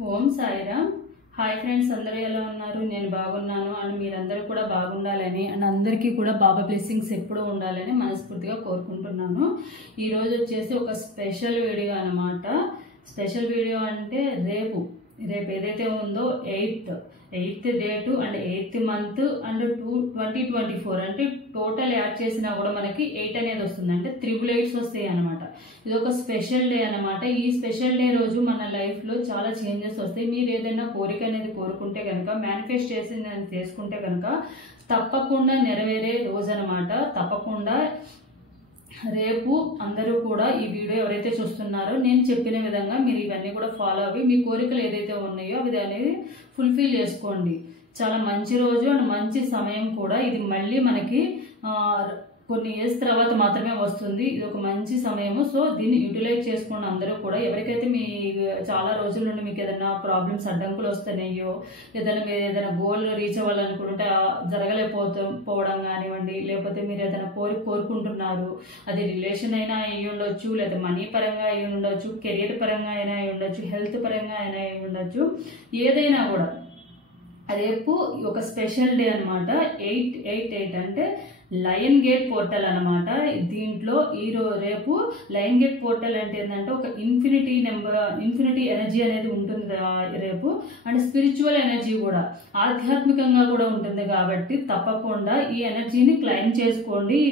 ఓం Sairam. Hi friends, అందరూ ఎలా ఉన్నారు? నేను బాగున్నాను అండ్ మీరందరూ కూడా బాగుండాలని అండ్ అందరికీ కూడా బాబా బ్లెస్సింగ్స్ ఎప్పుడూ ఉండాలని మనస్ఫూర్తిగా కోరుకుంటున్నాను. ఈరోజు వచ్చేసి ఒక స్పెషల్ వీడియో అనమాట. స్పెషల్ వీడియో అంటే రేపు ఏదైతే ఉందో eighth date and 8th month and 2024 అంటే టోటల్ యాడ్ చేసినా కూడా మనకి 8 అనేది వస్తుంది, అంటే 888 వస్తాయి అనమాట. ఇది ఒక స్పెషల్ డే అనమాట. ఈ స్పెషల్ డే రోజు మన లైఫ్లో చాలా చేంజెస్ వస్తాయి. మీరు ఏదైనా కోరిక అనేది కోరుకుంటే కనుక, మేనిఫెస్ట్ చేసిందని చేసుకుంటే కనుక తప్పకుండా నెరవేరే రోజు అనమాట. తప్పకుండా రేపు అందరూ కూడా ఈ వీడియో ఎవరైతే చూస్తున్నారో నేను చెప్పిన విధంగా మీరు ఇవన్నీ కూడా ఫాలో అవ్వి మీ కోరికలు ఏదైతే ఉన్నాయో అవి అనేది ఫుల్ఫిల్ చేసుకోండి. చాలా మంచి రోజు అండ్ మంచి సమయం కూడా. ఇది మళ్ళీ మనకి కొన్ని ఇయర్స్ తర్వాత మాత్రమే వస్తుంది. ఇది ఒక మంచి సమయము. సో దీన్ని యూటిలైజ్ చేసుకోండి అందరూ కూడా. ఎవరికైతే మీ చాలా రోజుల నుండి మీకు ఏదైనా ప్రాబ్లమ్స్ అడ్డంకులు వస్తున్నాయో, మీరు ఏదైనా గోల్ రీచ్ అవ్వాలనుకుంటే పోవడం కానివ్వండి, లేకపోతే మీరు ఏదైనా కోరుకుంటున్నారు, అది రిలేషన్ అయినా అయ్యి ఉండొచ్చు, లేదా మనీ పరంగా అయ్యి ఉండొచ్చు, కెరియర్ పరంగా అయినా అయ్యి ఉండొచ్చు, హెల్త్ పరంగా అయినా అయ్యి ఉండొచ్చు, ఏదైనా కూడా రేపు ఒక స్పెషల్ డే అనమాట. 888 అంటే లయన్ గేట్ పోర్టల్ అనమాట. దీంట్లో రేపు లయన్ గేట్ పోర్టల్ అంటే ఏంటంటే ఒక ఇన్ఫినిటీ ఎనర్జీ అనేది ఉంటుంది రేపు. అండ్ స్పిరిచువల్ ఎనర్జీ కూడా, ఆధ్యాత్మికంగా కూడా ఉంటుంది. కాబట్టి తప్పకుండా ఈ ఎనర్జీని క్లైమ్ చేసుకోండి.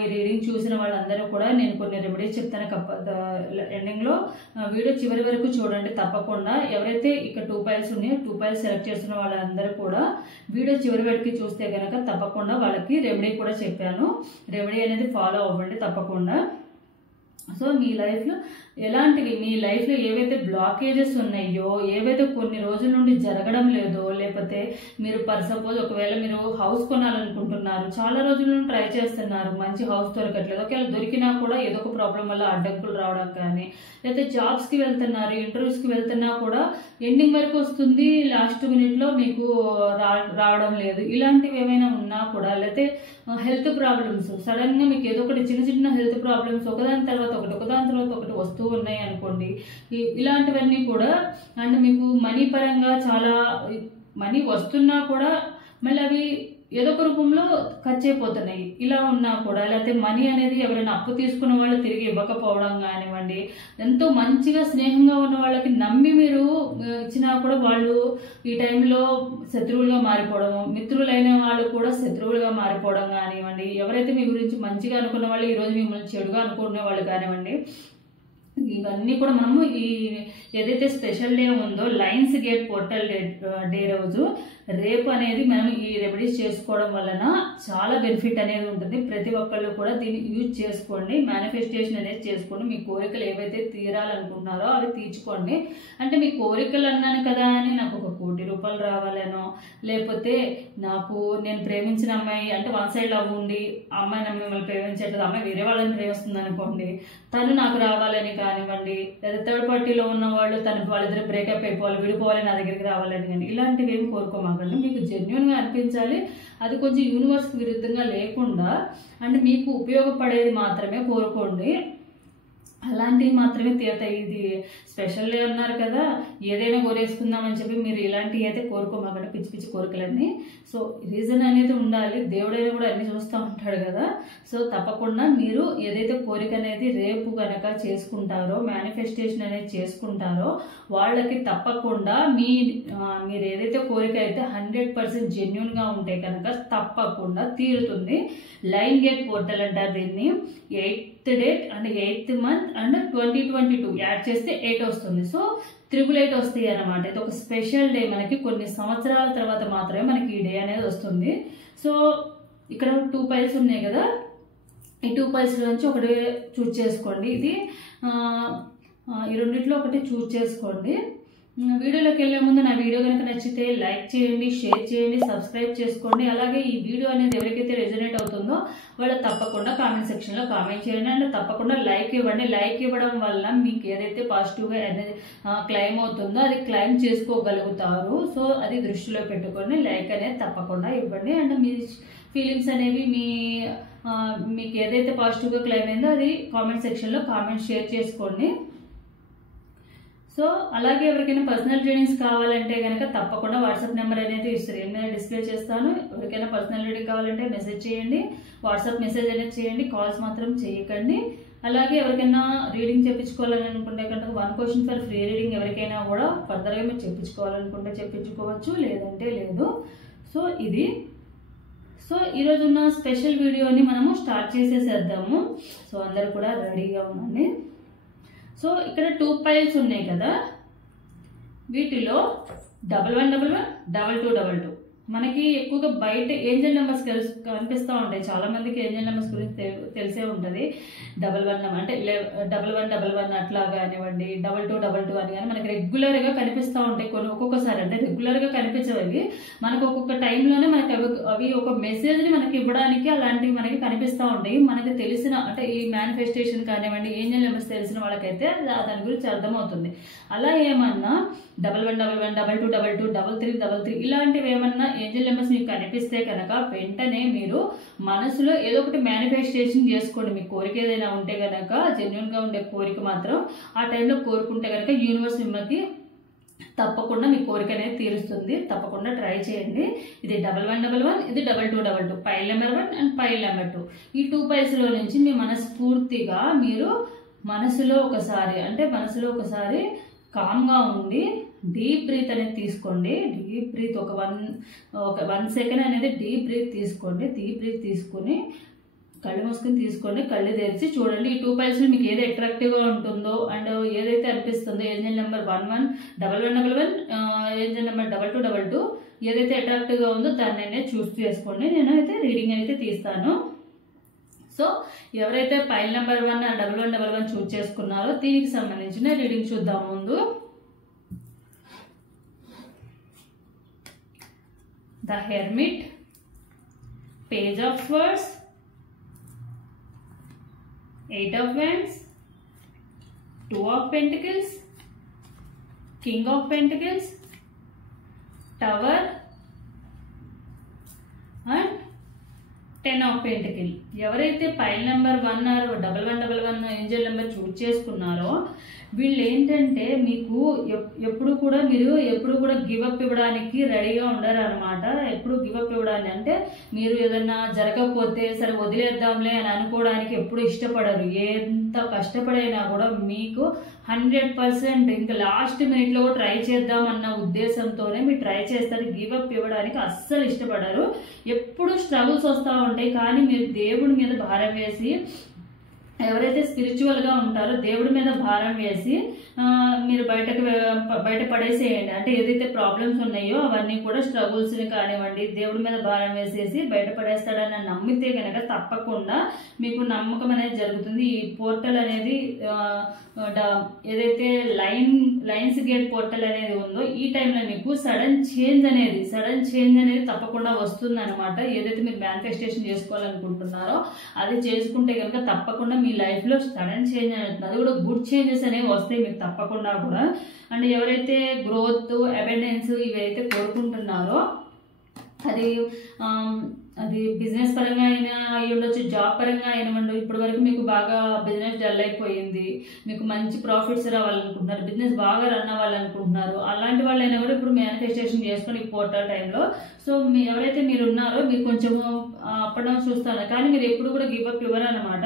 ఈ రీడింగ్ చూసిన వాళ్ళందరూ కూడా నేను కొన్ని రెమెడీస్ చెప్తాను. ఎండింగ్లో వీడియో చివరి వరకు చూడండి తప్పకుండా. ఎవరైతే ఇక్కడ 2 పైల్స్ ఉన్నాయో 2 పైల్స్ సెలెక్ట్ చేస్తున్న వాళ్ళందరూ కూడా వీడియో చివరి వరకు చూస్తే కనుక తప్పకుండా వాళ్ళకి రెమెడీ కూడా చెప్పాను. రెమెడీ అనేది ఫాలో అవ్వండి తప్పకుండా. సో మీ లైఫ్లో ఏవైతే బ్లాకేజెస్ ఉన్నాయో, ఏవైతే కొన్ని రోజుల నుండి జరగడం లేదో, లేకపోతే మీరు సపోజ్ ఒకవేళ మీరు హౌస్ కొనాలనుకుంటున్నారు, చాలా రోజుల నుండి ట్రై చేస్తున్నారు, మంచి హౌస్ దొరకట్లేదు. ఒకవేళ దొరికినా కూడా ఏదో ఒక ప్రాబ్లం వల్ల అడ్డంకులు రావడం కానీ, లేకపోతే జాబ్స్కి వెళ్తున్నారు, ఇంటర్వ్యూస్కి వెళ్తున్నా కూడా ఎండింగ్ వరకు వస్తుంది, లాస్ట్ మినిట్లో మీకు రావడం లేదు. ఇలాంటివి ఏమైనా ఉన్నా కూడా, లేకపోతే హెల్త్ ప్రాబ్లమ్స్ సడన్గా మీకు ఏదో ఒకటి చిన్న హెల్త్ ప్రాబ్లమ్స్ ఒకదాని తర్వాత ఒకటి వస్తూ ఉన్నాయి అనుకోండి, ఇలాంటివన్నీ కూడా. అండ్ మీకు మనీ పరంగా చాలా మనీ వస్తున్నా కూడా మళ్ళీ అవి ఏదో ఒక రూపంలో ఖర్చు అయిపోతున్నాయి. ఇలా ఉన్నా కూడా, లేకపోతే మనీ అనేది ఎవరైనా అప్పు తీసుకున్న వాళ్ళు తిరిగి ఇవ్వకపోవడం కానివ్వండి, ఎంతో మంచిగా స్నేహంగా ఉన్న వాళ్ళకి నమ్మి మీరు ఇచ్చినా కూడా వాళ్ళు ఈ టైంలో శత్రువులుగా మారిపోవడము, మిత్రులైన వాళ్ళు కూడా శత్రువులుగా మారిపోవడం కానివ్వండి, ఎవరైతే మీ గురించి మంచిగా అనుకున్న వాళ్ళు ఈరోజు మిమ్మల్ని చెడుగా అనుకునే వాళ్ళు కానివ్వండి, ఇవన్నీ కూడా మనము ఏదైతే స్పెషల్ డే ఉందో లయన్స్ గేట్ పోర్టల్ డే రోజు రేపు అనేది మనం ఈ రెమెడీస్ చేసుకోవడం వలన చాలా బెనిఫిట్ అనేది ఉంటుంది. ప్రతి ఒక్కళ్ళు కూడా దీన్ని యూజ్ చేసుకోండి, మేనిఫెస్టేషన్ అనేది చేసుకోండి. మీ కోరికలు ఏవైతే తీరాలనుకుంటున్నారో అవి తీర్చుకోండి. అంటే మీ కోరికలు అన్నాను కదా అని నాకు ఒక 1 కోటి రూపాయలు రావాలనో, లేకపోతే నేను ప్రేమించిన అమ్మాయి అంటే వన్ సైడ్ లవ్ ఉండి అమ్మాయి మిమ్మల్ని ప్రేమించేటది, అమ్మాయి వేరే వాళ్ళని ప్రేమిస్తుంది అనుకోండి, తను నాకు రావాలని కానివ్వండి, లేదా థర్డ్ పార్టీలో ఉన్న వాళ్ళు వాళ్ళిద్దరు బ్రేకప్ అయిపోవాలి, విడిపోవాలి, నా దగ్గరికి రావాలని కానీ, ఇలాంటివి ఏమి కోరుకోమాకండి. మీకు జెన్యున్గా అనిపించాలి, అది కొంచెం యూనివర్స్కి విరుద్ధంగా లేకుండా అండ్ మీకు ఉపయోగపడేది మాత్రమే కోరుకోండి. అలాంటివి మాత్రమే తీరుతాయి. ఇది స్పెషల్ డే అన్నారు కదా, ఏదైనా కోరేసుకుందామని చెప్పి మీరు ఇలాంటివి అయితే కోరుకోమాకండి, పిచ్చి కోరికలన్నీ. సో రీజన్ అనేది ఉండాలి. దేవుడైనా కూడా అన్ని చూస్తూ ఉంటాడు కదా. సో తప్పకుండా మీరు ఏదైతే కోరిక అనేది రేపు కనుక చేసుకుంటారో, మేనిఫెస్టేషన్ అనేది చేసుకుంటారో, వాళ్ళకి తప్పకుండా మీరు ఏదైతే కోరిక అయితే 100% జెన్యున్గా ఉంటే కనుక తప్పకుండా తీరుతుంది. లైన్ గేట్ పోర్టల్ అంటారు దీన్ని. 8th date and 8th month and 2022 add చేస్తే 8 వస్తుంది. సో 888 వస్తాయి అనమాట. ఇది ఒక స్పెషల్ డే. మనకి కొన్ని సంవత్సరాల తర్వాత మాత్రమే మనకి ఈ డే అనేది వస్తుంది. సో ఇక్కడ 2 పైల్స్ ఉన్నాయి కదా, ఈ 2 పైల్స్ నుంచి ఒకటి చూజ్ చేసుకోండి. ఈ రెండిట్లో ఒకటి చూజ్ చేసుకోండి. వీడియోలోకి వెళ్ళే ముందు నా వీడియో కనుక నచ్చితే లైక్ చేయండి, షేర్ చేయండి, సబ్స్క్రైబ్ చేసుకోండి. అలాగే ఈ వీడియో అనేది ఎవరికైతే రెజొనేట్ అవుతుందో వాళ్ళు తప్పకుండా కామెంట్ సెక్షన్లో కామెంట్ చేయండి. అండ్ తప్పకుండా లైక్ ఇవ్వండి. లైక్ ఇవ్వడం వల్ల మీకు ఏదైతే పాజిటివ్గా క్లైమ్ అవుతుందో అది క్లైమ్ చేసుకోగలుగుతారు. సో అది దృష్టిలో పెట్టుకొని లైక్ అనేది తప్పకుండా ఇవ్వండి. అండ్ మీ ఫీలింగ్స్ అనేవి మీకు ఏదైతే పాజిటివ్గా క్లైమ్ అయిందో అది కామెంట్ సెక్షన్లో షేర్ చేసుకోండి. సో అలాగే ఎవరికైనా పర్సనల్ రీడింగ్స్ కావాలంటే కనుక తప్పకుండా వాట్సాప్ నెంబర్ అనేది స్క్రీన్ మీద డిస్ప్లే చేస్తాను. ఎవరికైనా పర్సనల్ రీడింగ్ కావాలంటే మెసేజ్ చేయండి, వాట్సాప్ మెసేజ్ అనేది చేయండి, కాల్స్ మాత్రం చేయకండి. అలాగే ఎవరికైనా రీడింగ్ చెప్పించుకోవాలని అనుకుంటే కనుక 1 క్వశ్చన్ ఫర్ ఫ్రీ రీడింగ్ ఎవరికైనా కూడా ఫర్దర్గా మీరు చెప్పించుకోవాలనుకుంటే చెప్పించుకోవచ్చు, లేదంటే లేదు. సో ఇది ఈరోజు ఉన్న స్పెషల్ వీడియోని మనము స్టార్ట్ చేసేసేద్దాము. సో అందరు కూడా రెడీగా ఉండండి. సో ఇక్కడ 2 piles ఉన్నాయి కదా, వీటిలో 1111 2222 మనకి ఎక్కువగా బయట ఏంజల్ నెంబర్స్ కనిపిస్తూ ఉంటాయి. చాలా మందికి ఏంజల్ నెంబర్స్ గురించి తెలిసే ఉంటుంది. 11 అంటే 1111 అట్లా కానివ్వండి, 2222 అని కానీ మనకి రెగ్యులర్గా కనిపిస్తూ ఉంటాయి. ఒక్కొక్కసారి అంటే రెగ్యులర్గా కనిపించవి మనకు ఒక్కొక్క టైంలోనే మనకి అవి ఒక మెసేజ్ని మనకి ఇవ్వడానికి అలాంటివి మనకి కనిపిస్తూ ఉంటాయి. మనకి తెలిసిన అంటే ఈ మేనిఫెస్టేషన్ కానివ్వండి, ఏంజల్ నెంబర్స్ తెలిసిన వాళ్ళకైతే దాని గురించి అర్థమవుతుంది. అలా ఏమన్నా 1111 2222 3333 ఇలాంటివి ఏమన్నా ఏంజల్ నెంబర్స్ మీకు కనిపిస్తే కనుక వెంటనే మీరు మనసులో ఏదో ఒకటి మేనిఫెస్టేషన్ చేసుకోండి. మీ కోరిక ఏదైనా ఉంటే కనుక జెన్యున్గా ఉండే కోరిక మాత్రం ఆ టైంలో కోరుకుంటే కనుక యూనివర్స్ మిమ్మల్ని తప్పకుండా మీ కోరిక అనేది తీరుస్తుంది. తప్పకుండా ట్రై చేయండి. ఇది 1111, ఇది 2222, pile number 1 and pile number 2. ఈ 2 piles-లో నుంచి మీ మనస్ఫూర్తిగా మీరు మనసులో ఒకసారి కామ్గా ఉండి డీప్ బ్రీత్ అనేది తీసుకోండి. డీప్ బ్రీత్ ఒక 1 సెకండ్ అనేది డీప్ బ్రీత్ తీసుకోండి. డీప్ బ్రీత్ తీసుకుని కళ్ళు మూసుకొని తీసుకోండి, కళ్ళు తెరిచి చూడండి. ఈ 2 piles మీకు ఏది అట్రాక్టివ్గా ఉంటుందో అండ్ ఏదైతే అనిపిస్తుందో ఏంజల్ నెంబర్ 11 1111 ఏంజల్ నెంబర్ 2222 ఏదైతే అట్రాక్టివ్గా ఉందో దాన్ని అనేది చూస్ చేసుకోండి. నేను అయితే రీడింగ్ అయితే తీస్తాను. సో ఎవరైతే పైల్ నెంబర్ 1 1111 చూస్ చేసుకున్నారో దీనికి సంబంధించిన రీడింగ్ చూద్దాం. ముందు the hermit, page of swords, 8 of wands, 2 of pentacles, king of pentacles, tower and 10 of pentacles. ఎవరైతే pile number 1 or 1111 angel number choose చేసుకున్నారో వీళ్ళు ఏంటంటే మీకు ఎప్పుడు కూడా గివప్ ఇవ్వడానికి రెడీగా ఉండరు అనమాట. ఎప్పుడు గివప్ ఇవ్వడానికి అంటే మీరు ఏదన్నా జరగకపోతే సరే వదిలేద్దాంలే అని అనుకోవడానికి ఎప్పుడు ఇష్టపడరు. ఎంత కష్టపడైనా కూడా మీకు 100% ఇంకా లాస్ట్ మినిట్లో ట్రై చేద్దామన్న ఉద్దేశంతోనే మీరు ట్రై చేస్తారు. గివప్ ఇవ్వడానికి అస్సలు ఇష్టపడరు. ఎప్పుడు స్ట్రగుల్స్ వస్తూ ఉంటాయి. కానీ మీరు దేవుడి మీద భారం వేసి, ఎవరైతే స్పిరిచువల్గా ఉంటారో దేవుడి మీద భారం వేసి మీరు బయట పడేసేయండి. అంటే ఏదైతే ప్రాబ్లమ్స్ ఉన్నాయో అవన్నీ కూడా స్ట్రగుల్స్ని కానివ్వండి దేవుడి మీద భారం వేసేసి బయటపడేస్తాడని నమ్మితే కనుక తప్పకుండా మీకు నమ్మకం అనేది జరుగుతుంది. ఈ పోర్టల్ అనేది ఏదైతే లైన్స్ గేట్ పోర్టల్ అనేది ఉందో ఈ టైంలో మీకు సడన్ చేంజ్ అనేది తప్పకుండా వస్తుంది అనమాట. ఏదైతే మీరు మేనిఫెస్టేషన్ చేసుకోవాలనుకుంటున్నారో అది చేసుకుంటే కనుక తప్పకుండా మీ లైఫ్లో సడన్ చేంజ్ అనేది, అది కూడా గుడ్ చేంజెస్ అనేవి వస్తాయి మీకు తప్పకుండా కూడా. అండ్ ఎవరైతే గ్రోత్, అబెండెన్స్ ఇవైతే కోరుకుంటున్నారో అది బిజినెస్ పరంగా అయినా అయ్యి ఉండొచ్చు, జాబ్ పరంగా అయినా ఇప్పటి వరకు మీకు బాగా బిజినెస్ డల్ అయిపోయింది, మీకు మంచి ప్రాఫిట్స్ రావాలనుకుంటున్నారు, బిజినెస్ బాగా రన్ అవ్వాలనుకుంటున్నారు, అలాంటి వాళ్ళైనా కూడా ఇప్పుడు మేనిఫెస్టేషన్ చేసుకొని ఈ పోర్టల్ టైంలో. సో ఎవరైతే మీరు ఉన్నారో మీరు కొంచెం అప్ అండ్ డౌన్ చూస్తారు, కానీ మీరు ఎప్పుడు కూడా గివప్ ఇవ్వరు అనమాట.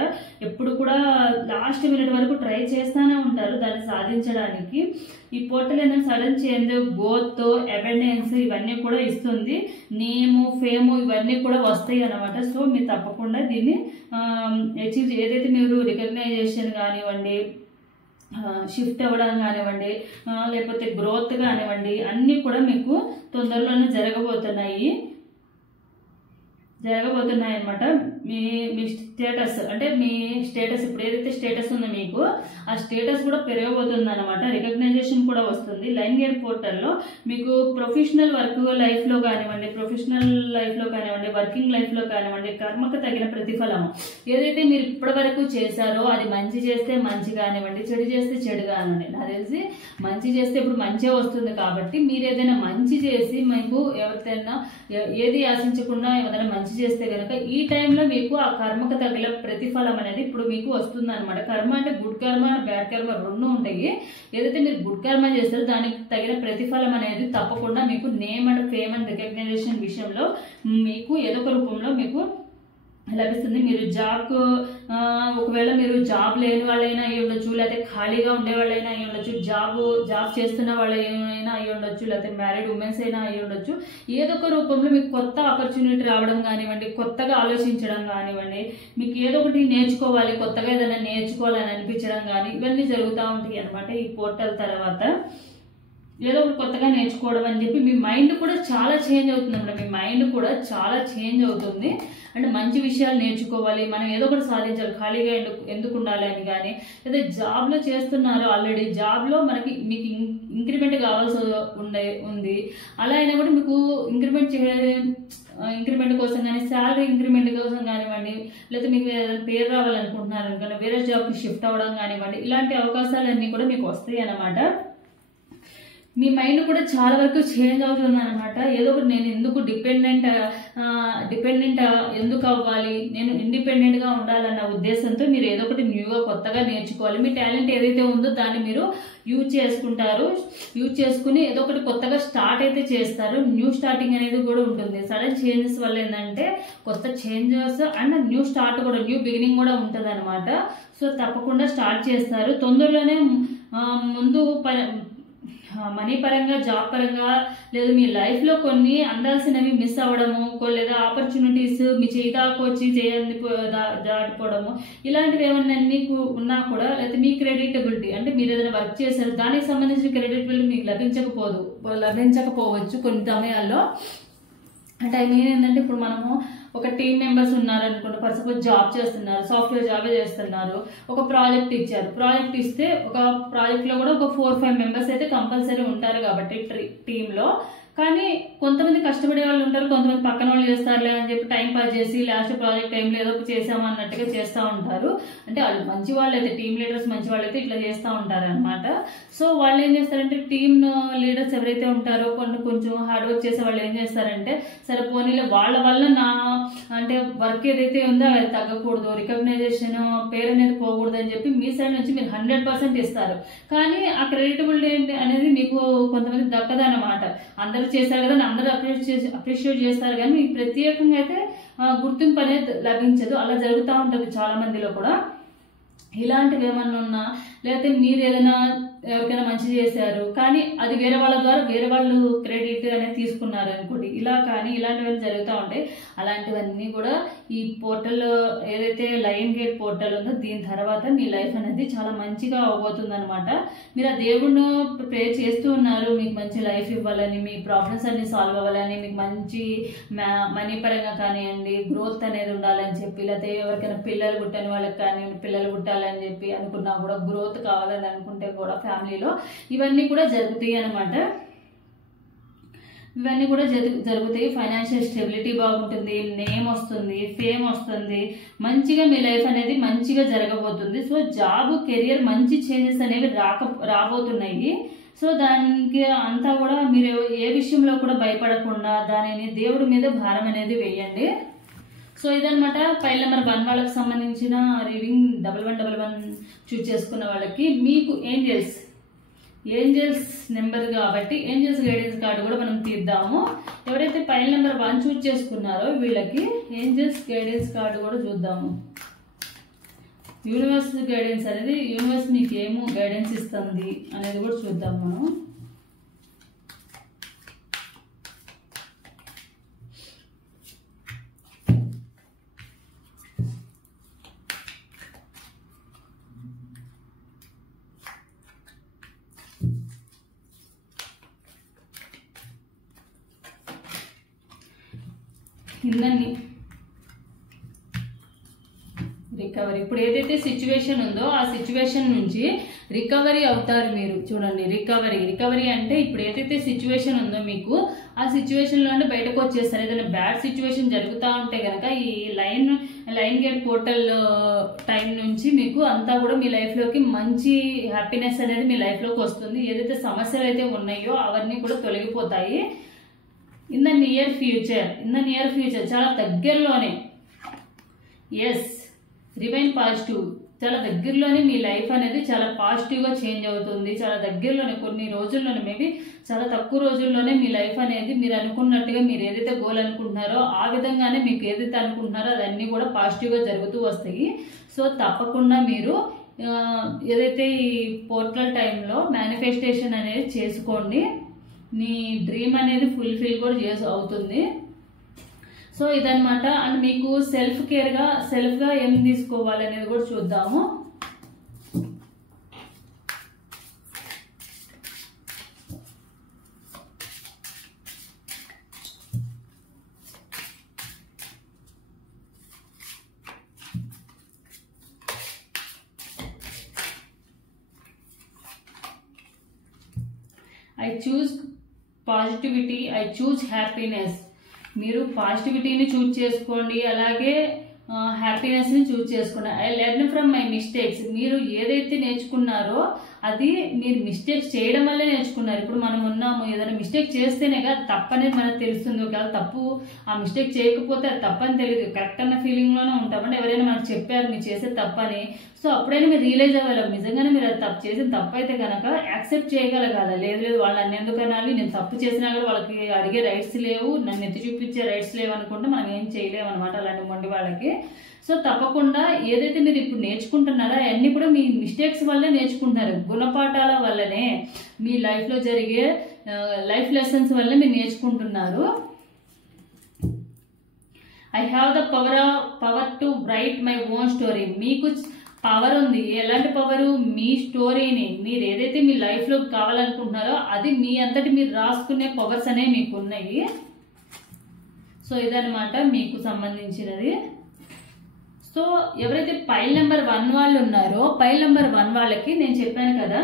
ఎప్పుడు కూడా లాస్ట్ మినిట్ వరకు ట్రై చేస్తూనే ఉంటారు దాన్ని సాధించడానికి. ఈ పోర్టల్ ఏంటంటే సడన్ చేంజ్, గ్రోత్, అబెండెన్స్ ఇవన్నీ కూడా ఇస్తుంది. నేము, ఫేము ఇవన్నీ కూడా వస్తాయి అన్నమాట. సో మీరు తప్పకుండా దీన్ని అచీవ్, ఏదైతే మీరు రికగ్నైజేషన్ కానివ్వండి, షిఫ్ట్ అవ్వడం కానివ్వండి, లేకపోతే గ్రోత్ కానివ్వండి, అన్నీ కూడా మీకు తొందరలోనే జరగబోతున్నాయి అనమాట. మీ స్టేటస్ అంటే మీ స్టేటస్ ఇప్పుడు ఏదైతే స్టేటస్ ఉందో మీకు ఆ స్టేటస్ కూడా పెరగబోతుంది అనమాట. రికగ్నైజేషన్ కూడా వస్తుంది. లైన్ గేట్ పోర్టల్లో మీకు ప్రొఫెషనల్ లైఫ్లో కానివ్వండి, వర్కింగ్ లైఫ్లో కానివ్వండి, కర్మకు తగిన ప్రతిఫలం ఏదైతే మీరు ఇప్పటి వరకు చేశారో అది మంచి చేస్తే మంచి కానివ్వండి, చెడు చేస్తే చెడు కానివ్వండి. నాకు తెలిసి మంచి చేస్తే ఇప్పుడు మంచిగా వస్తుంది కాబట్టి మీరు ఏదైనా మంచి చేసి మీకు ఎవరికైనా ఏది ఆశించకుండా ఏదైనా మంచి చేస్తే కనుక ఈ టైంలో మీకు ఆ కర్మకు తగిన ప్రతిఫలం అనేది ఇప్పుడు మీకు వస్తుంది అనమాట. కర్మ అంటే గుడ్ కర్మ బ్యాడ్ కర్మ రెండు ఉంటాయి. ఏదైతే మీరు గుడ్ కర్మ చేస్తారో దానికి తగిన ప్రతిఫలం అనేది తప్పకుండా మీకు name and fame and recognition విషయంలో మీకు ఏదో ఒక రూపంలో మీకు లభిస్తుంది. మీరు ఒకవేళ మీరు జాబ్ లేని వాళ్ళైనా అయ్యి ఉండొచ్చు, లేకపోతే ఖాళీగా ఉండే వాళ్ళైనా అయ్యి ఉండొచ్చు, జాబ్ చేస్తున్న వాళ్ళైనా అయ్యి ఉండొచ్చు, లేకపోతే మ్యారీడ్ ఉమెన్స్ అయినా అయ్యి ఉండొచ్చు. ఏదో ఒక రూపంలో మీకు కొత్త ఆపర్చునిటీ రావడం కానివ్వండి, కొత్తగా ఆలోచించడం కానివ్వండి, మీకు ఏదో ఒకటి నేర్చుకోవాలి, కొత్తగా ఏదైనా నేర్చుకోవాలని అనిపించడం కానీ ఇవన్నీ జరుగుతూ ఉంటాయి అనమాట. ఈ పోర్టల్ తర్వాత ఏదో ఒకటి కొత్తగా నేర్చుకోవడం అని చెప్పి మీ మైండ్ కూడా చాలా చేంజ్ అవుతుంది అన్నమాట. మీ మైండ్ కూడా చాలా చేంజ్ అవుతుంది. అంటే మంచి విషయాలు నేర్చుకోవాలి, మనం ఏదో ఒకటి సాధించాలి, ఖాళీగా ఎందుకు ఉండాలి అని కానీ, లేదా జాబ్లో చేస్తున్నారు ఆల్రెడీ జాబ్లో మీకు ఇంక్రిమెంట్ కావాల్సి ఉంది, అలా అయినా కూడా మీకు ఇంక్రిమెంట్ కోసం కానీ, శాలరీ ఇంక్రిమెంట్ కోసం కానివ్వండి, లేకపోతే మీకు పేరు రావాలనుకుంటున్నారు అనుకోండి, వేరే జాబ్కి షిఫ్ట్ అవ్వడం కానివ్వండి, ఇలాంటి అవకాశాలన్నీ కూడా మీకు వస్తాయి అన్నమాట. మీ మైండ్ కూడా చాలా వరకు చేంజ్ అవుతుంది అనమాట. ఏదో ఒకటి నేను ఎందుకు డిపెండెంట్ ఎందుకు అవ్వాలి, నేను ఇండిపెండెంట్గా ఉండాలన్న ఉద్దేశంతో మీరు ఏదో ఒకటి న్యూగా కొత్తగా నేర్చుకోవాలి. మీ టాలెంట్ ఏదైతే ఉందో దాన్ని మీరు యూజ్ చేసుకుని ఏదో ఒకటి కొత్తగా స్టార్ట్ అయితే చేస్తారు. న్యూ స్టార్టింగ్ అనేది కూడా ఉంటుంది. సడన్ చేంజెస్ వల్ల ఏంటంటే కొత్త చేంజెస్ అండ్ న్యూ స్టార్ట్ కూడా, న్యూ బిగినింగ్ కూడా ఉంటుంది అనమాట. సో తప్పకుండా స్టార్ట్ చేస్తారు తొందరలోనే. ముందు మనీ పరంగా, జాబ్ పరంగా, లేదా మీ లైఫ్లో కొన్ని అందాల్సినవి మిస్ అవ్వడము, లేదా ఆపర్చునిటీస్ మీ చేయి దాకా వచ్చి దాటిపోవడము, ఇలాంటివి ఏమన్నా ఉన్నా కూడా, లేకపోతే మీ క్రెడిటబిలిటీ అంటే మీరు ఏదైనా వర్క్ చేశారు దానికి సంబంధించిన క్రెడిటబిలిటీ మీకు లభించకపోవచ్చు కొన్ని సమయాల్లో. అంటే ఐ మీన్ ఏంటంటే ఇప్పుడు మనము ఒక టీమ్ మెంబర్స్ ఉన్నారనుకోండి, ఫర్ సపోజ్ జాబ్ చేస్తున్నారు, సాఫ్ట్వేర్ జాబే చేస్తున్నారు, ఒక ప్రాజెక్ట్ ఇచ్చారు. ప్రాజెక్ట్ ఇస్తే ఒక ప్రాజెక్ట్లో కూడా ఒక 4-5 మెంబర్స్ అయితే కంపల్సరీ ఉంటారు కాబట్టి టీంలో. కానీ కొంతమంది కష్టపడే వాళ్ళు ఉంటారు, కొంతమంది పక్కన వాళ్ళు చేస్తారులే అని చెప్పి టైం పాస్ చేసి లాస్ట్ ప్రాజెక్ట్ టైంలో ఏదో చేసాము అన్నట్టుగా చేస్తూ ఉంటారు. అంటే వాళ్ళు మంచి వాళ్ళు అయితే, టీమ్ లీడర్స్ మంచి వాళ్ళు అయితే ఇట్లా చేస్తూ ఉంటారు అనమాట. సో వాళ్ళు ఏం చేస్తారంటే, టీమ్ లీడర్స్ ఎవరైతే ఉంటారో కొంచెం హార్డ్ వర్క్ చేసే వాళ్ళు ఏం చేస్తారంటే, సరే పోనీలే వాళ్ళ వల్ల అంటే వర్క్ ఏదైతే ఉందో అది తగ్గకూడదు, రికగ్నైజేషన్ పేరు అనేది పోకూడదు అని చెప్పి మీ సైడ్ నుంచి మీరు 100% ఇస్తారు. కానీ ఆ క్రెడిటబిలిటీ అనేది మీకు కొంతమంది దక్కదన్నమాట. అందరూ చేస్తారు కదా, అందరూ అప్రిషియేట్ చేస్తారు, కానీ మీకు ప్రత్యేకంగా అయితే గుర్తింపు అనేది లభించదు. అలా జరుగుతూ ఉంటుంది చాలా మందిలో కూడా. ఇలాంటివి ఏమన్నా ఉన్నా, లేకపోతే మీరు ఏదైనా ఎవరికైనా మంచి చేశారు కానీ అది వేరే వాళ్ళ ద్వారా వేరే వాళ్ళు క్రెడిట్ అనేది తీసుకున్నారు అనుకోండి, ఇలా కానీ ఇలాంటివన్నీ జరుగుతూ ఉంటాయి. అలాంటివన్నీ కూడా ఈ పోర్టల్ ఏదైతే లయన్ గేట్ పోర్టల్ ఉందో దీని తర్వాత మీ లైఫ్ అనేది చాలా మంచిగా అవబోతుంది అనమాట. మీరు ఆ దేవుడిని ప్రే చేస్తూ ఉన్నారు, మీకు మంచి లైఫ్ ఇవ్వాలని, మీ ప్రాబ్లమ్స్ అన్ని సాల్వ్ అవ్వాలని, మీకు మంచి మనీ పరంగా కానివ్వండి గ్రోత్ అనేది ఉండాలని చెప్పి, లేకపోతే ఎవరికైనా పిల్లలు పుట్టని వాళ్ళకి కానీ పిల్లలు పుట్టాలని చెప్పి అనుకున్నా కూడా, గ్రోత్ కావాలని అనుకుంటే కూడా ఫ్యామిలీలో ఇవన్నీ కూడా జరుగుతాయి అనమాట. ఇవన్నీ కూడా జరుగుతాయి. ఫైనాన్షియల్ స్టెబిలిటీ బాగుంటుంది, నేమ్ వస్తుంది, ఫేమ్ వస్తుంది, మంచిగా మీ లైఫ్ అనేది మంచిగా జరగబోతుంది. సో జాబ్, కెరియర్ మంచి చేంజెస్ అనేవి రాబోతున్నాయి. సో దానికి అంతా కూడా మీరు ఏ విషయంలో కూడా భయపడకుండా దానిని దేవుడి మీద భారం అనేది వేయండి. సో ఇదనమాట ఫైల్ నెంబర్ 1 వాళ్ళకి సంబంధించిన రీడింగ్. 1111 చూస్ చేసుకున్న వాళ్ళకి మీకు ఏంజల్స్ నెంబర్ కాబట్టి ఏంజల్స్ గైడెన్స్ కార్డు కూడా మనం తీద్దాము. ఎవరైతే ఫైల్ నెంబర్ 1 చూస్ చేసుకున్నారో వీళ్ళకి ఏంజల్స్ గైడెన్స్ కార్డు కూడా చూద్దాము. యూనివర్స్ గైడెన్స్ అనేది, యూనివర్స్ మీకు ఏమో గైడెన్స్ ఇస్తుంది అనేది కూడా చూద్దాం మనం. ఇందని రికవరీ, ఇప్పుడు ఏదైతే సిచ్యువేషన్ ఉందో ఆ సిచ్యువేషన్ నుంచి రికవరీ అవుతారు మీరు. చూడండి, రికవరీ అంటే ఇప్పుడు ఏదైతే సిచ్యువేషన్ ఉందో మీకు ఆ సిచ్యువేషన్లో అంటే బయటకు వచ్చేస్తారు. ఏదైనా బ్యాడ్ సిచ్యువేషన్ జరుగుతూ ఉంటే కనుక ఈ లైన్ గేట్ పోర్టల్ టైం నుంచి మీకు అంతా కూడా మీ లైఫ్లోకి మంచి హ్యాపీనెస్ అనేది మీ లైఫ్లోకి వస్తుంది. ఏదైతే సమస్యలు అయితే ఉన్నాయో అవన్నీ కూడా తొలగిపోతాయి. ఇన్ ద నియర్ ఫ్యూచర్ చాలా దగ్గరలోనే ఎస్, రిమైన్ పాజిటివ్. చాలా దగ్గరలోనే మీ లైఫ్ అనేది చాలా పాజిటివ్గా చేంజ్ అవుతుంది. చాలా దగ్గరలోనే, కొన్ని రోజుల్లోనే, మేబీ చాలా తక్కువ రోజుల్లోనే మీ లైఫ్ అనేది మీరు అనుకున్నట్టుగా, మీరు ఏదైతే గోల్ అనుకుంటున్నారో ఆ విధంగానే మీకు ఏదైతే అనుకుంటున్నారో అదన్నీ కూడా పాజిటివ్గా జరుగుతూ వస్తాయి. సో తప్పకుండా మీరు ఏదైతే ఈ పోర్టల్ టైంలో మేనిఫెస్టేషన్ అనేది చేసుకోండి. మీ డ్రీమ్ అనేది ఫుల్ఫిల్ కూడా అవుతుంది. సో ఇదనమాట. అండ్ మీకు సెల్ఫ్గా ఏం తీసుకోవాలి అనేది కూడా చూద్దాము. I choose positivity, I choose happiness. మీరు పాజిటివిటీని చూజ్ చేసుకోండి, అలాగే హ్యాపీనెస్ని చూజ్ చేసుకోండి. I learn from my mistakes. మీరు ఏదైతే నేర్చుకున్నారో అది మీరు మిస్టేక్స్ చేయడం వల్లే నేర్చుకున్నారు. ఇప్పుడు మనం ఉన్నాము, ఏదైనా మిస్టేక్ చేస్తేనే కదా తప్పనేది మనకు తెలుస్తుంది. ఒకవేళ తప్పు ఆ మిస్టేక్ చేయకపోతే అది తప్పని తెలియదు, కరెక్ట్ అన్న ఫీలింగ్లోనే ఉంటామంటే ఎవరైనా మనకు చెప్పారు మీరు చేసే తప్పని, సో అప్పుడైనా మీరు రియలైజ్ అవ్వాలి నిజంగానే మీరు అది తప్పు చేసిన తప్పు అయితే కనుక యాక్సెప్ట్ చేయగలగాలి. లేదు వాళ్ళు నన్ను ఎందుకు అనాలి, నేను తప్పు చేసినా కూడా వాళ్ళకి అడిగే రైట్స్ లేవు, నన్ను ఎత్తి చూపించే రైట్స్ లేవు అనుకుంటే మనం ఏం చేయలేము అనమాట అలాంటి మొండి వాళ్ళకి. సో తప్పకుండా ఏదైతే మీరు ఇప్పుడు నేర్చుకుంటున్నారో అవన్నీ కూడా మీ మిస్టేక్స్ వల్లే నేర్చుకుంటున్నారు, గుణపాఠాల వల్లనే, మీ లైఫ్లో జరిగే లైఫ్ లెసన్స్ వల్లే మీరు నేర్చుకుంటున్నారు. I have the power to right my own story. మీకు పవర్ ఉంది. ఎలాంటి పవరు? మీ స్టోరీని, మీరు ఏదైతే మీ లైఫ్లో కావాలనుకుంటున్నారో అది మీ అంతటి మీరు రాసుకునే పవర్స్ అనేవి మీకు ఉన్నాయి. సో ఇదనమాట మీకు సంబంధించినది. సో ఎవరైతే పైల్ నెంబర్ 1 వాళ్ళు ఉన్నారో, పైల్ నెంబర్ 1 వాళ్ళకి నేను చెప్పాను కదా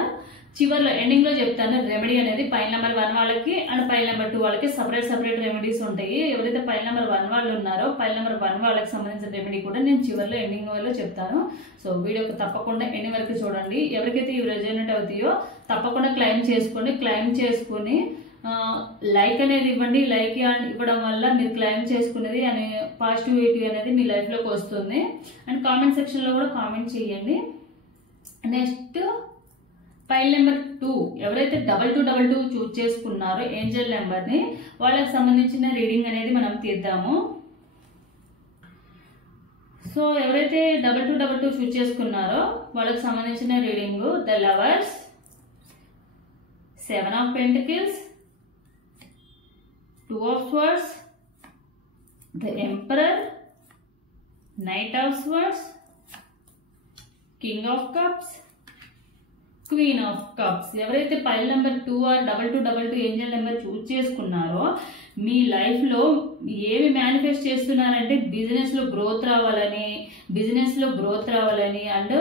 చివరిలో ఎండింగ్లో చెప్తాను రెమెడీ అనేది. పైల్ నెంబర్ 1 వాళ్ళకి అండ్ పైల్ నెంబర్ 2 వాళ్ళకి సపరేట్ రెమెడీస్ ఉంటాయి. ఎవరైతే పైల్ నెంబర్ 1 వాళ్ళు ఉన్నారో పైల్ నెంబర్ 1 వాళ్ళకి సంబంధించిన రెమెడీ కూడా నేను చివరిలో ఎండింగ్ లో చెప్తాను. సో వీడియోకి తప్పకుండా ఎండింగ్ వరకు చూడండి. ఎవరికైతే ఇవి రెజోనేట్ అవుతాయో తప్పకుండా క్లైమ్ చేసుకోండి. క్లైమ్ చేసుకుని లైక్ అనేది ఇవ్వండి. లైక్ ఇవ్వడం వల్ల మీరు క్లైమ్ చేసుకునేది అనే పాజిటివిటీ అనేది మీ లైఫ్లోకి వస్తుంది. అండ్ కామెంట్ సెక్షన్లో కూడా కామెంట్ చేయండి. నెక్స్ట్ పైల్ నెంబర్ 2 ఎవరైతే 2222 చూజ్ చేసుకున్నారో ఏంజల్ నెంబర్ని, వాళ్ళకి సంబంధించిన రీడింగ్ అనేది మనం తీద్దాము. సో ఎవరైతే 2222 చూజ్ చేసుకున్నారో వాళ్ళకి సంబంధించిన reading the lovers, 7 of pentacles, 2 of swords, the emperor, knight of swords, king of cups, queen of cups. ఎవరైతే pile number 2 or 2222 angel number choose చేసుకున్నారో మీ లైఫ్లో ఏమి మేనిఫెస్ట్ చేస్తున్నారంటే బిజినెస్లో గ్రోత్ రావాలని అండ్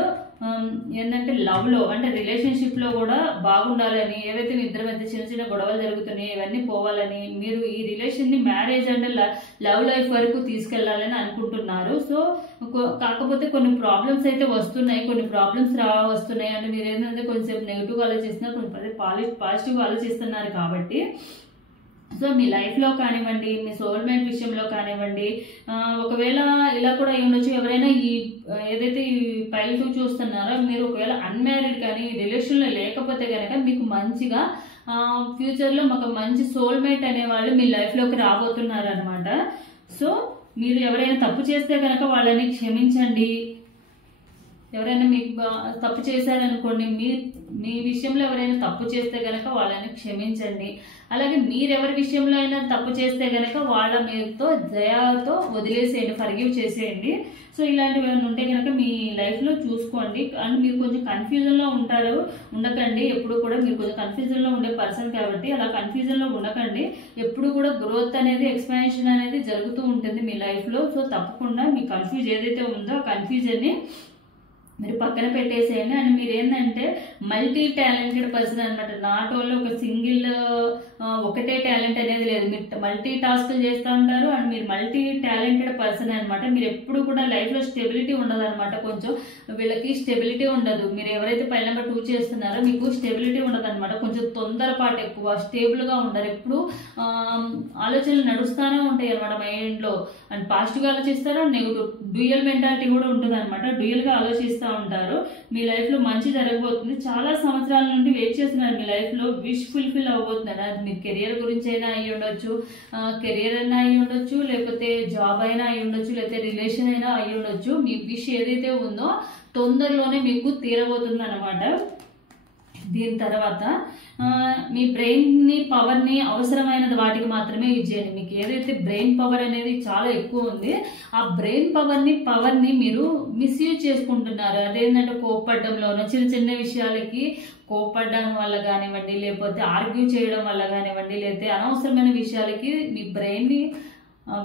ఏంటంటే లవ్లో అంటే రిలేషన్షిప్లో కూడా బాగుండాలని, ఏవైతే మీ ఇద్దరి మధ్య చిన్న చిన్న గొడవలు జరుగుతున్నాయో ఇవన్నీ పోవాలని, మీరు ఈ రిలేషన్ని మ్యారేజ్ అంటే లవ్ లైఫ్ వరకు తీసుకెళ్లాలని అనుకుంటున్నారు. సో కాకపోతే కొన్ని ప్రాబ్లమ్స్ అయితే వస్తున్నాయి, కొన్ని ప్రాబ్లమ్స్ వస్తున్నాయి అంటే మీరు ఏంటంటే కొంచెంసేపు నెగిటివ్గా ఆలోచిస్తున్నారు, కొంచెం పాజిటివ్గా ఆలోచిస్తున్నారు. కాబట్టి సో మీ లైఫ్లో కానివ్వండి, మీ సోల్మేట్ విషయంలో కానివ్వండి, ఒకవేళ ఇలా కూడా ఉండొచ్చు. ఎవరైనా ఈ ఏదైతే ఈ పైల్ 2 చూస్తున్నారో మీరు ఒకవేళ అన్మ్యారీడ్ కానీ రిలేషన్లో లేకపోతే కనుక మీకు మంచిగా ఫ్యూచర్లో మాకు మంచి సోల్మేట్ అనేవాళ్ళు మీ లైఫ్లోకి రాబోతున్నారు అనమాట. సో మీరు ఎవరైనా తప్పు చేస్తే కనుక వాళ్ళని క్షమించండి. ఎవరైనా మీకు తప్పు చేశారనుకోండి, మీ విషయంలో ఎవరైనా తప్పు చేస్తే కనుక వాళ్ళని క్షమించండి. అలాగే మీరెవరి విషయంలో అయినా తప్పు చేస్తే కనుక వాళ్ళ మీతో దయాతో వదిలేసేయండి, ఫర్గివ్ చేసేయండి. సో ఇలాంటివి ఏమైనా ఉంటే కనుక మీ లైఫ్లో చూసుకోండి. అండ్ మీరు కొంచెం కన్ఫ్యూజన్లో ఉండకండి. ఎప్పుడు కూడా మీరు కొంచెం కన్ఫ్యూజన్లో ఉండే పర్సన్ కాబట్టి అలా కన్ఫ్యూజన్లో ఉండకండి. ఎప్పుడు కూడా గ్రోత్ అనేది, ఎక్స్పాన్షన్ అనేది జరుగుతూ ఉంటుంది మీ లైఫ్లో. సో తప్పకుండా మీ కన్ఫ్యూజ్ ఏదైతే ఉందో ఆ కన్ఫ్యూజన్ని మీరు పక్కన పెట్టేసేయండి. అండ్ మీరు ఏంటంటే మల్టీ టాలెంటెడ్ పర్సన్ అనమాట. నాట్ ఓన్లీ ఒక సింగిల్ ఒకటే టాలెంట్ అనేది లేదు, మీరు మల్టీ టాస్క్లు చేస్తూ ఉంటారు. అండ్ మీరు మల్టీ టాలెంటెడ్ పర్సన్ అనమాట. మీరు ఎప్పుడు కూడా లైఫ్లో స్టెబిలిటీ ఉండదు అనమాట. కొంచెం వీళ్ళకి స్టెబిలిటీ ఉండదు. మీరు ఎవరైతే పైన నెంబర్ 2 చేస్తున్నారో మీకు స్టెబిలిటీ ఉండదు అనమాట. కొంచెం తొందరపాటు ఎక్కువ, స్టేబుల్గా ఉండరు. ఎప్పుడు ఆలోచనలు నడుస్తూనే ఉంటాయి అనమాట మైండ్లో. అండ్ పాజిటివ్గా ఆలోచిస్తారు, నెగిటివ్ డ్యూయల్ మెంటాలిటీ కూడా ఉంటుంది అనమాట. డ్యూయల్గా ఆలోచిస్తూ ఉంటారు. మీ లైఫ్లో మంచి జరగబోతుంది. చాలా సంవత్సరాల నుండి వెయిట్ చేస్తున్నారు. మీ లైఫ్లో విష్ ఫుల్ఫిల్ అవ్వబోతున్నారు. అది మీ కెరియర్ గురించి అయినా అయ్యి ఉండొచ్చు, కెరియర్ అయినా అయ్యి ఉండొచ్చు, లేకపోతే జాబ్ అయినా అయ్యి ఉండొచ్చు, లేకపోతే రిలేషన్ అయినా అయ్యి ఉండొచ్చు. మీ విష్ ఏదైతే ఉందో తొందరలోనే మీకు తీరబోతుంది అనమాట. దీని తర్వాత మీ బ్రెయిన్ని పవర్ని అవసరమైన వాటికి మాత్రమే యూజ్ చేయండి. మీకు ఏదైతే బ్రెయిన్ పవర్ అనేది చాలా ఎక్కువ ఉంది, ఆ బ్రెయిన్ పవర్ని మీరు మిస్యూజ్ చేసుకుంటున్నారు. అదేంటంటే కోప్పడడంలోనూ, చిన్న చిన్న విషయాలకి కోప్పడడం వల్ల కానివ్వండి, లేకపోతే ఆర్గ్యూ చేయడం వల్ల కానివ్వండి, లేకపోతే అనవసరమైన విషయాలకి మీ బ్రెయిన్ని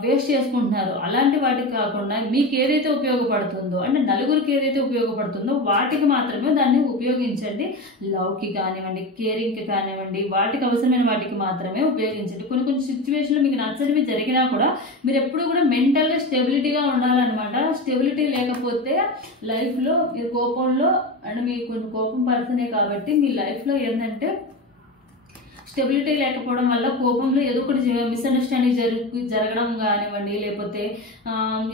వేస్ట్ చేసుకుంటున్నారు. అలాంటి వాటికి కాకుండా మీకు ఏదైతే ఉపయోగపడుతుందో, అంటే నలుగురికి ఏదైతే ఉపయోగపడుతుందో వాటికి మాత్రమే దాన్ని ఉపయోగించండి. లవ్కి కానివ్వండి, కేరింగ్కి కానివ్వండి, వాటికి అవసరమైన వాటికి మాత్రమే ఉపయోగించండి. కొన్ని సిచ్యువేషన్లు మీకు నచ్చనివి జరిగినా కూడా మీరు ఎప్పుడు కూడా మెంటల్గా స్టెబిలిటీగా ఉండాలన్నమాట. స్టెబిలిటీ లేకపోతే లైఫ్లో మీరు కోపంలో, అండ్ మీకు కొంచెం కోపం పర్సనే కాబట్టి మీ లైఫ్లో ఏంటంటే స్టెబిలిటీ లేకపోవడం వల్ల కోపంలో ఏదో ఒకటి మిస్అండర్స్టాండింగ్ జరగడం కానివ్వండి, లేకపోతే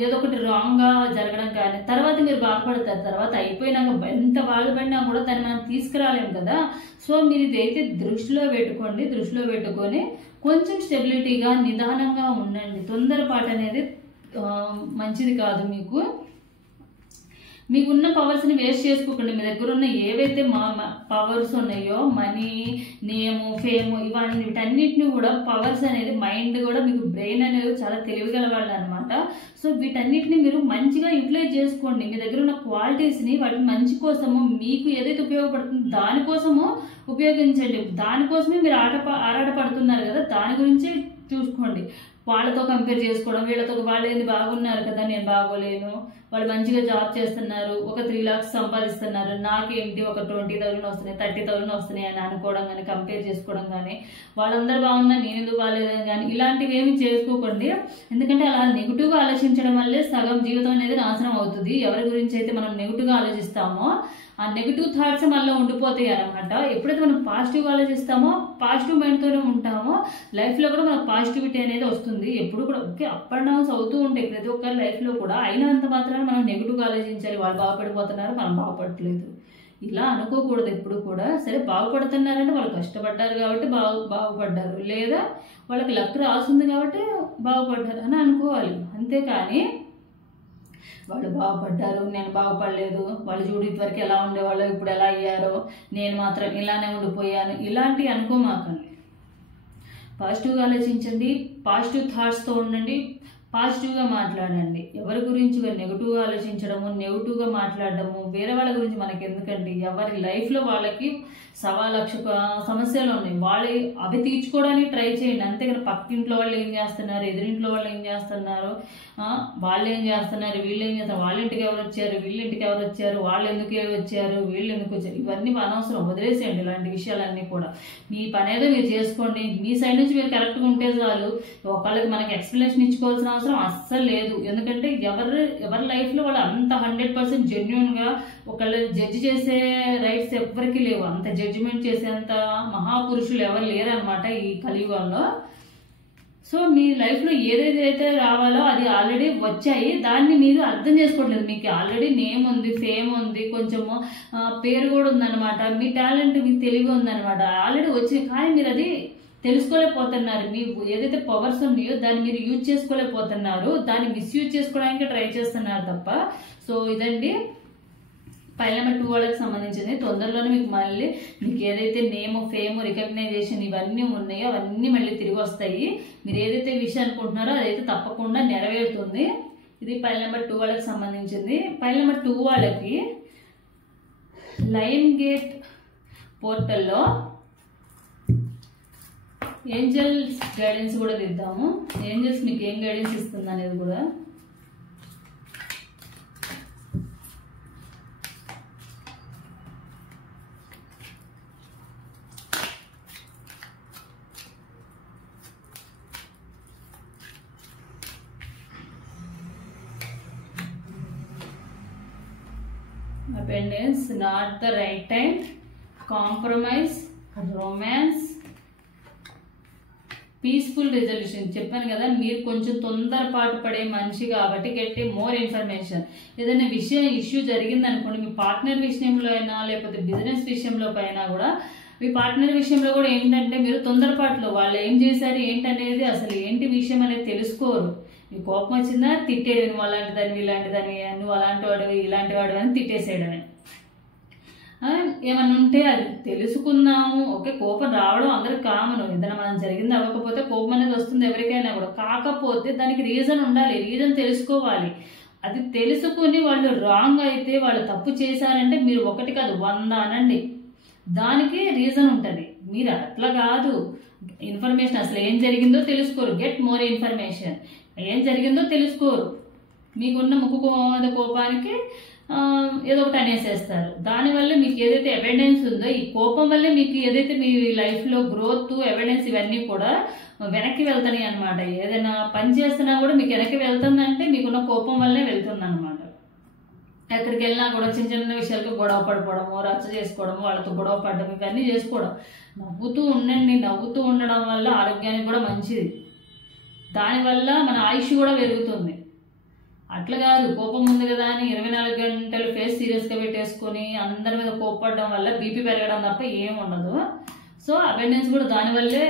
ఏదో ఒకటి రాంగ్గా జరగడం కానీ తర్వాత మీరు బాధపడతారు. తర్వాత అయిపోయినాక ఎంత బాధపడినా కూడా దాన్ని మనం తీసుకురాలేము కదా. సో మీరు ఇదైతే దృష్టిలో పెట్టుకొని కొంచెం స్టెబిలిటీగా నిదానంగా ఉండండి. తొందరపాటు అనేది మంచిది కాదు. మీకున్న పవర్స్ని వేస్ట్ చేసుకోకండి. మీ దగ్గర ఉన్న ఏవైతే పవర్స్ ఉన్నాయో, మనీ, నేము, ఫేమ్, వీటన్నిటిని కూడా పవర్స్ అనేది మైండ్ కూడా మీకు బ్రెయిన్ అనేది చాలా తెలివిగల వాళ్ళు అనమాట. సో వీటన్నిటిని మీరు మంచిగా యూటిలైజ్ చేసుకోండి. మీ దగ్గర ఉన్న క్వాలిటీస్ని వాటి మంచి కోసము, మీకు ఏదైతే ఉపయోగపడుతుందో దానికోసము ఉపయోగించండి. దానికోసమే మీరు ఆరాటపడుతున్నారు కదా, దాని గురించి చూసుకోండి. వాళ్ళతో కంపేర్ చేసుకోవడం, వీళ్ళతో వాళ్ళు ఏంది బాగున్నారు కదా నేను బాగోలేను, వాళ్ళు మంచిగా జాబ్ చేస్తున్నారు, ఒక 3 lakhs సంపాదిస్తున్నారు, నాకేంటి ఒక 20,000 వస్తున్నాయి, 30,000 వస్తున్నాయి అని అనుకోవడం కానీ, కంపేర్ చేసుకోవడం కానీ, వాళ్ళందరూ బాగున్నా నేను ఎందుకు బాగాలేదని కానీ ఇలాంటివి ఏమి చేసుకోకండి. ఎందుకంటే అలా నెగిటివ్గా ఆలోచించడం వల్లే సగం జీవితం అనేది నాశనం అవుతుంది. ఎవరి గురించి అయితే మనం నెగిటివ్గా ఆలోచిస్తామో ఆ నెగిటివ్ థాట్స్ మళ్ళీ ఉండిపోతాయి అనమాట. ఎప్పుడైతే మనం పాజిటివ్గా ఆలోచిస్తామో, పాజిటివ్ మైండ్తోనే ఉంటామో, లైఫ్లో కూడా మనకు పాజిటివిటీ అనేది వస్తుంది. ఎప్పుడు కూడా ఓకే అప్ అండ్ డౌన్స్ అవుతూ ఉంటాయి ప్రతి ఒక్కరి లైఫ్లో కూడా. అయినంత మాత్రాన మనం నెగిటివ్గా ఆలోచించాలి, వాళ్ళు బాగుపడిపోతున్నారు మనం బాగుపడట్లేదు ఇలా అనుకోకూడదు ఎప్పుడు కూడా. సరే బాగుపడుతున్నారంటే వాళ్ళు కష్టపడ్డారు కాబట్టి బాగుపడ్డారు, లేదా వాళ్ళకి లక్ రాస్తుంది కాబట్టి బాగుపడ్డారు అని అనుకోవాలి. అంతేకాని వాళ్ళు బాగుపడ్డారు నేను బాగుపడలేదు, వాళ్ళు చూడు ఇదివరకు ఎలా ఉండేవాళ్ళు ఇప్పుడు ఎలా అయ్యారో, నేను మాత్రం ఇలానే ఉండిపోయాను, ఇలాంటివి అనుకోమాకండి. పాజిటివ్గా ఆలోచించండి, పాజిటివ్ థాట్స్తో ఉండండి, పాజిటివ్గా మాట్లాడండి. ఎవరి గురించి నెగిటివ్గా ఆలోచించడము, నెగిటివ్గా మాట్లాడడము, వేరే వాళ్ళ గురించి మనకి ఎందుకండి. ఎవరి లైఫ్లో వాళ్ళకి 1,00,000 సమస్యలు ఉన్నాయి, అవి తీర్చుకోవడానికి ట్రై చేయండి. అంతేగాని పక్కింట్లో వాళ్ళు ఏం చేస్తున్నారు, ఎదురింట్లో వాళ్ళు ఏం చేస్తున్నారు, వాళ్ళు ఏం చేస్తున్నారు, వీళ్ళు ఏం చేస్తారు, వాళ్ళ ఇంటికి ఎవరు వచ్చారు, వీళ్ళ ఇంటికి ఎవరు వచ్చారు, వాళ్ళు ఎందుకు వచ్చారు, వీళ్ళు ఎందుకు వచ్చారు, ఇవన్నీ అనవసరం, వదిలేసేయండి ఇలాంటి విషయాలన్నీ కూడా. మీ పని ఏదో మీరు చేసుకోండి, మీ సైడ్ నుంచి మీరు కరెక్ట్గా ఉంటే చాలు. ఒకళ్ళకి మనకి ఎక్స్ప్లెనేషన్ ఇచ్చుకోవాల్సిన అవసరం అస్సలు లేదు. ఎందుకంటే ఎవరి లైఫ్లో వాళ్ళు అంత 100% జెన్యున్గా ఒకళ్ళు జడ్జి చేసే రైట్స్ ఎవరికి లేవు. అంత జడ్జిమెంట్ చేసేంత మహాపురుషులు ఎవరు లేరనమాట ఈ కలియుగంలో. సో మీ లైఫ్లో ఏదైతే రావాలో అది ఆల్రెడీ వచ్చాయి, దాన్ని మీరు అర్థం చేసుకోవట్లేదు. మీకు ఆల్రెడీ నేమ్ ఉంది, ఫేమ్ ఉంది, కొంచెము పేరు కూడా ఉందన్నమాట, మీ టాలెంట్ మీకు తెలివి ఉందన్నమాట, ఆల్రెడీ వచ్చింది. కానీ మీరు అది తెలుసుకోలేకపోతున్నారు. మీకు ఏదైతే పవర్స్ ఉన్నాయో దాన్ని మీరు యూజ్ చేసుకోలేకపోతున్నారు, దాన్ని మిస్యూజ్ చేసుకోవడానికి ట్రై చేస్తున్నారు తప్ప. సో ఇదండి ఫైల్ నెంబర్ 2 వాళ్ళకి సంబంధించింది. తొందరలోనే మీకు ఏదైతే నేమ్, ఫేమ్, రికగ్నైజేషన్ ఇవన్నీ ఉన్నాయో అవన్నీ మళ్ళీ తిరిగి వస్తాయి. మీరు ఏదైతే విషయం అనుకుంటున్నారో అదైతే తప్పకుండా నెరవేరుతుంది. ఇది ఫైల్ నెంబర్ 2 వాళ్ళకి సంబంధించింది. ఫైల్ నెంబర్ 2 వాళ్ళకి లయన్ గేట్ పోర్టల్లో ఏంజల్స్ గైడెన్స్ కూడా తీద్దాము. ఏంజల్స్ మీకు ఏం గైడెన్స్ ఇస్తుంది అనేది కూడా. Abundance, not the right time, compromise, romance, peaceful resolution. చెప్పాను కదా, మీరు కొంచెం తొందరపాటు పడే మనిషి కాబట్టి గెట్ మోర్ ఇన్ఫర్మేషన్. ఏదైనా ఇష్యూ జరిగింది అనుకోండి, మీ పార్ట్నర్ విషయంలో అయినా లేకపోతే బిజినెస్ విషయంలో అయినా కూడా, మీ పార్ట్నర్ విషయంలో కూడా ఏంటంటే మీరు తొందరపాటులో వాళ్ళు ఏం చేశారు ఏంటనేది అసలు ఏంటి విషయం అనేది తెలుసుకోరు. మీ కోపం వచ్చిందా తిట్టేది, నువ్వు అలాంటి దాన్ని ఇలాంటి దాన్ని, నువ్వు అలాంటి వాడు ఇలాంటి వాడు అని తిట్టేసేయడమే. ఏమన్నా ఉంటే అది తెలుసుకుందాము. ఓకే, కోపం రావడం అందరికి కామను, ఏదైనా మనం జరిగింది అవ్వకపోతే కోపం అనేది వస్తుంది ఎవరికైనా కూడా. కాకపోతే దానికి రీజన్ ఉండాలి, రీజన్ తెలుసుకోవాలి. అది తెలుసుకుని వాళ్ళు రాంగ్ అయితే, వాళ్ళు తప్పు చేశారంటే మీరు ఒకటి కాదు 100 అనండి, దానికి రీజన్ ఉంటుంది. మీరు అట్లా కాదు, ఇన్ఫర్మేషన్ అసలు ఏం జరిగిందో తెలుసుకోరు. Get more information. ఏం జరిగిందో తెలుసుకోరు, మీకున్న ముక్కు కోపానికి ఏదో ఒకటి అనేసేస్తారు. దానివల్ల మీకు ఏదైతే ఎవిడెన్స్ ఉందో, ఈ కోపం వల్లే మీకు ఏదైతే మీ లైఫ్లో గ్రోత్, ఎవిడెన్స్ ఇవన్నీ కూడా వెనక్కి వెళ్తాయి అనమాట. ఏదైనా పని చేస్తున్నా కూడా మీకు వెనక్కి వెళ్తుందంటే మీకున్న కోపం వల్లే వెళ్తుంది అనమాట. ఎక్కడికి వెళ్ళినా కూడా చిన్న చిన్న విషయాలకు గొడవ పడిపోవడము, రచ్చ చేసుకోవడము, వాళ్ళతో గొడవ పడడం, ఇవన్నీ చేసుకోవడం. నవ్వుతూ ఉండండి, నవ్వుతూ ఉండడం వల్ల ఆరోగ్యానికి కూడా మంచిది. దానివల్ల మన ఆయుష్ కూడా పెరుగుతుంది. అట్లా కాదు, కోపం ఉంది కదా అని 24 గంటలు ఫేస్ సీరియస్గా పెట్టేసుకొని అందరి మీద కోపపడడం వల్ల బీపీ పెరగడం తప్ప ఏం ఉండదు. సో అబెండెన్స్ కూడా దానివల్లే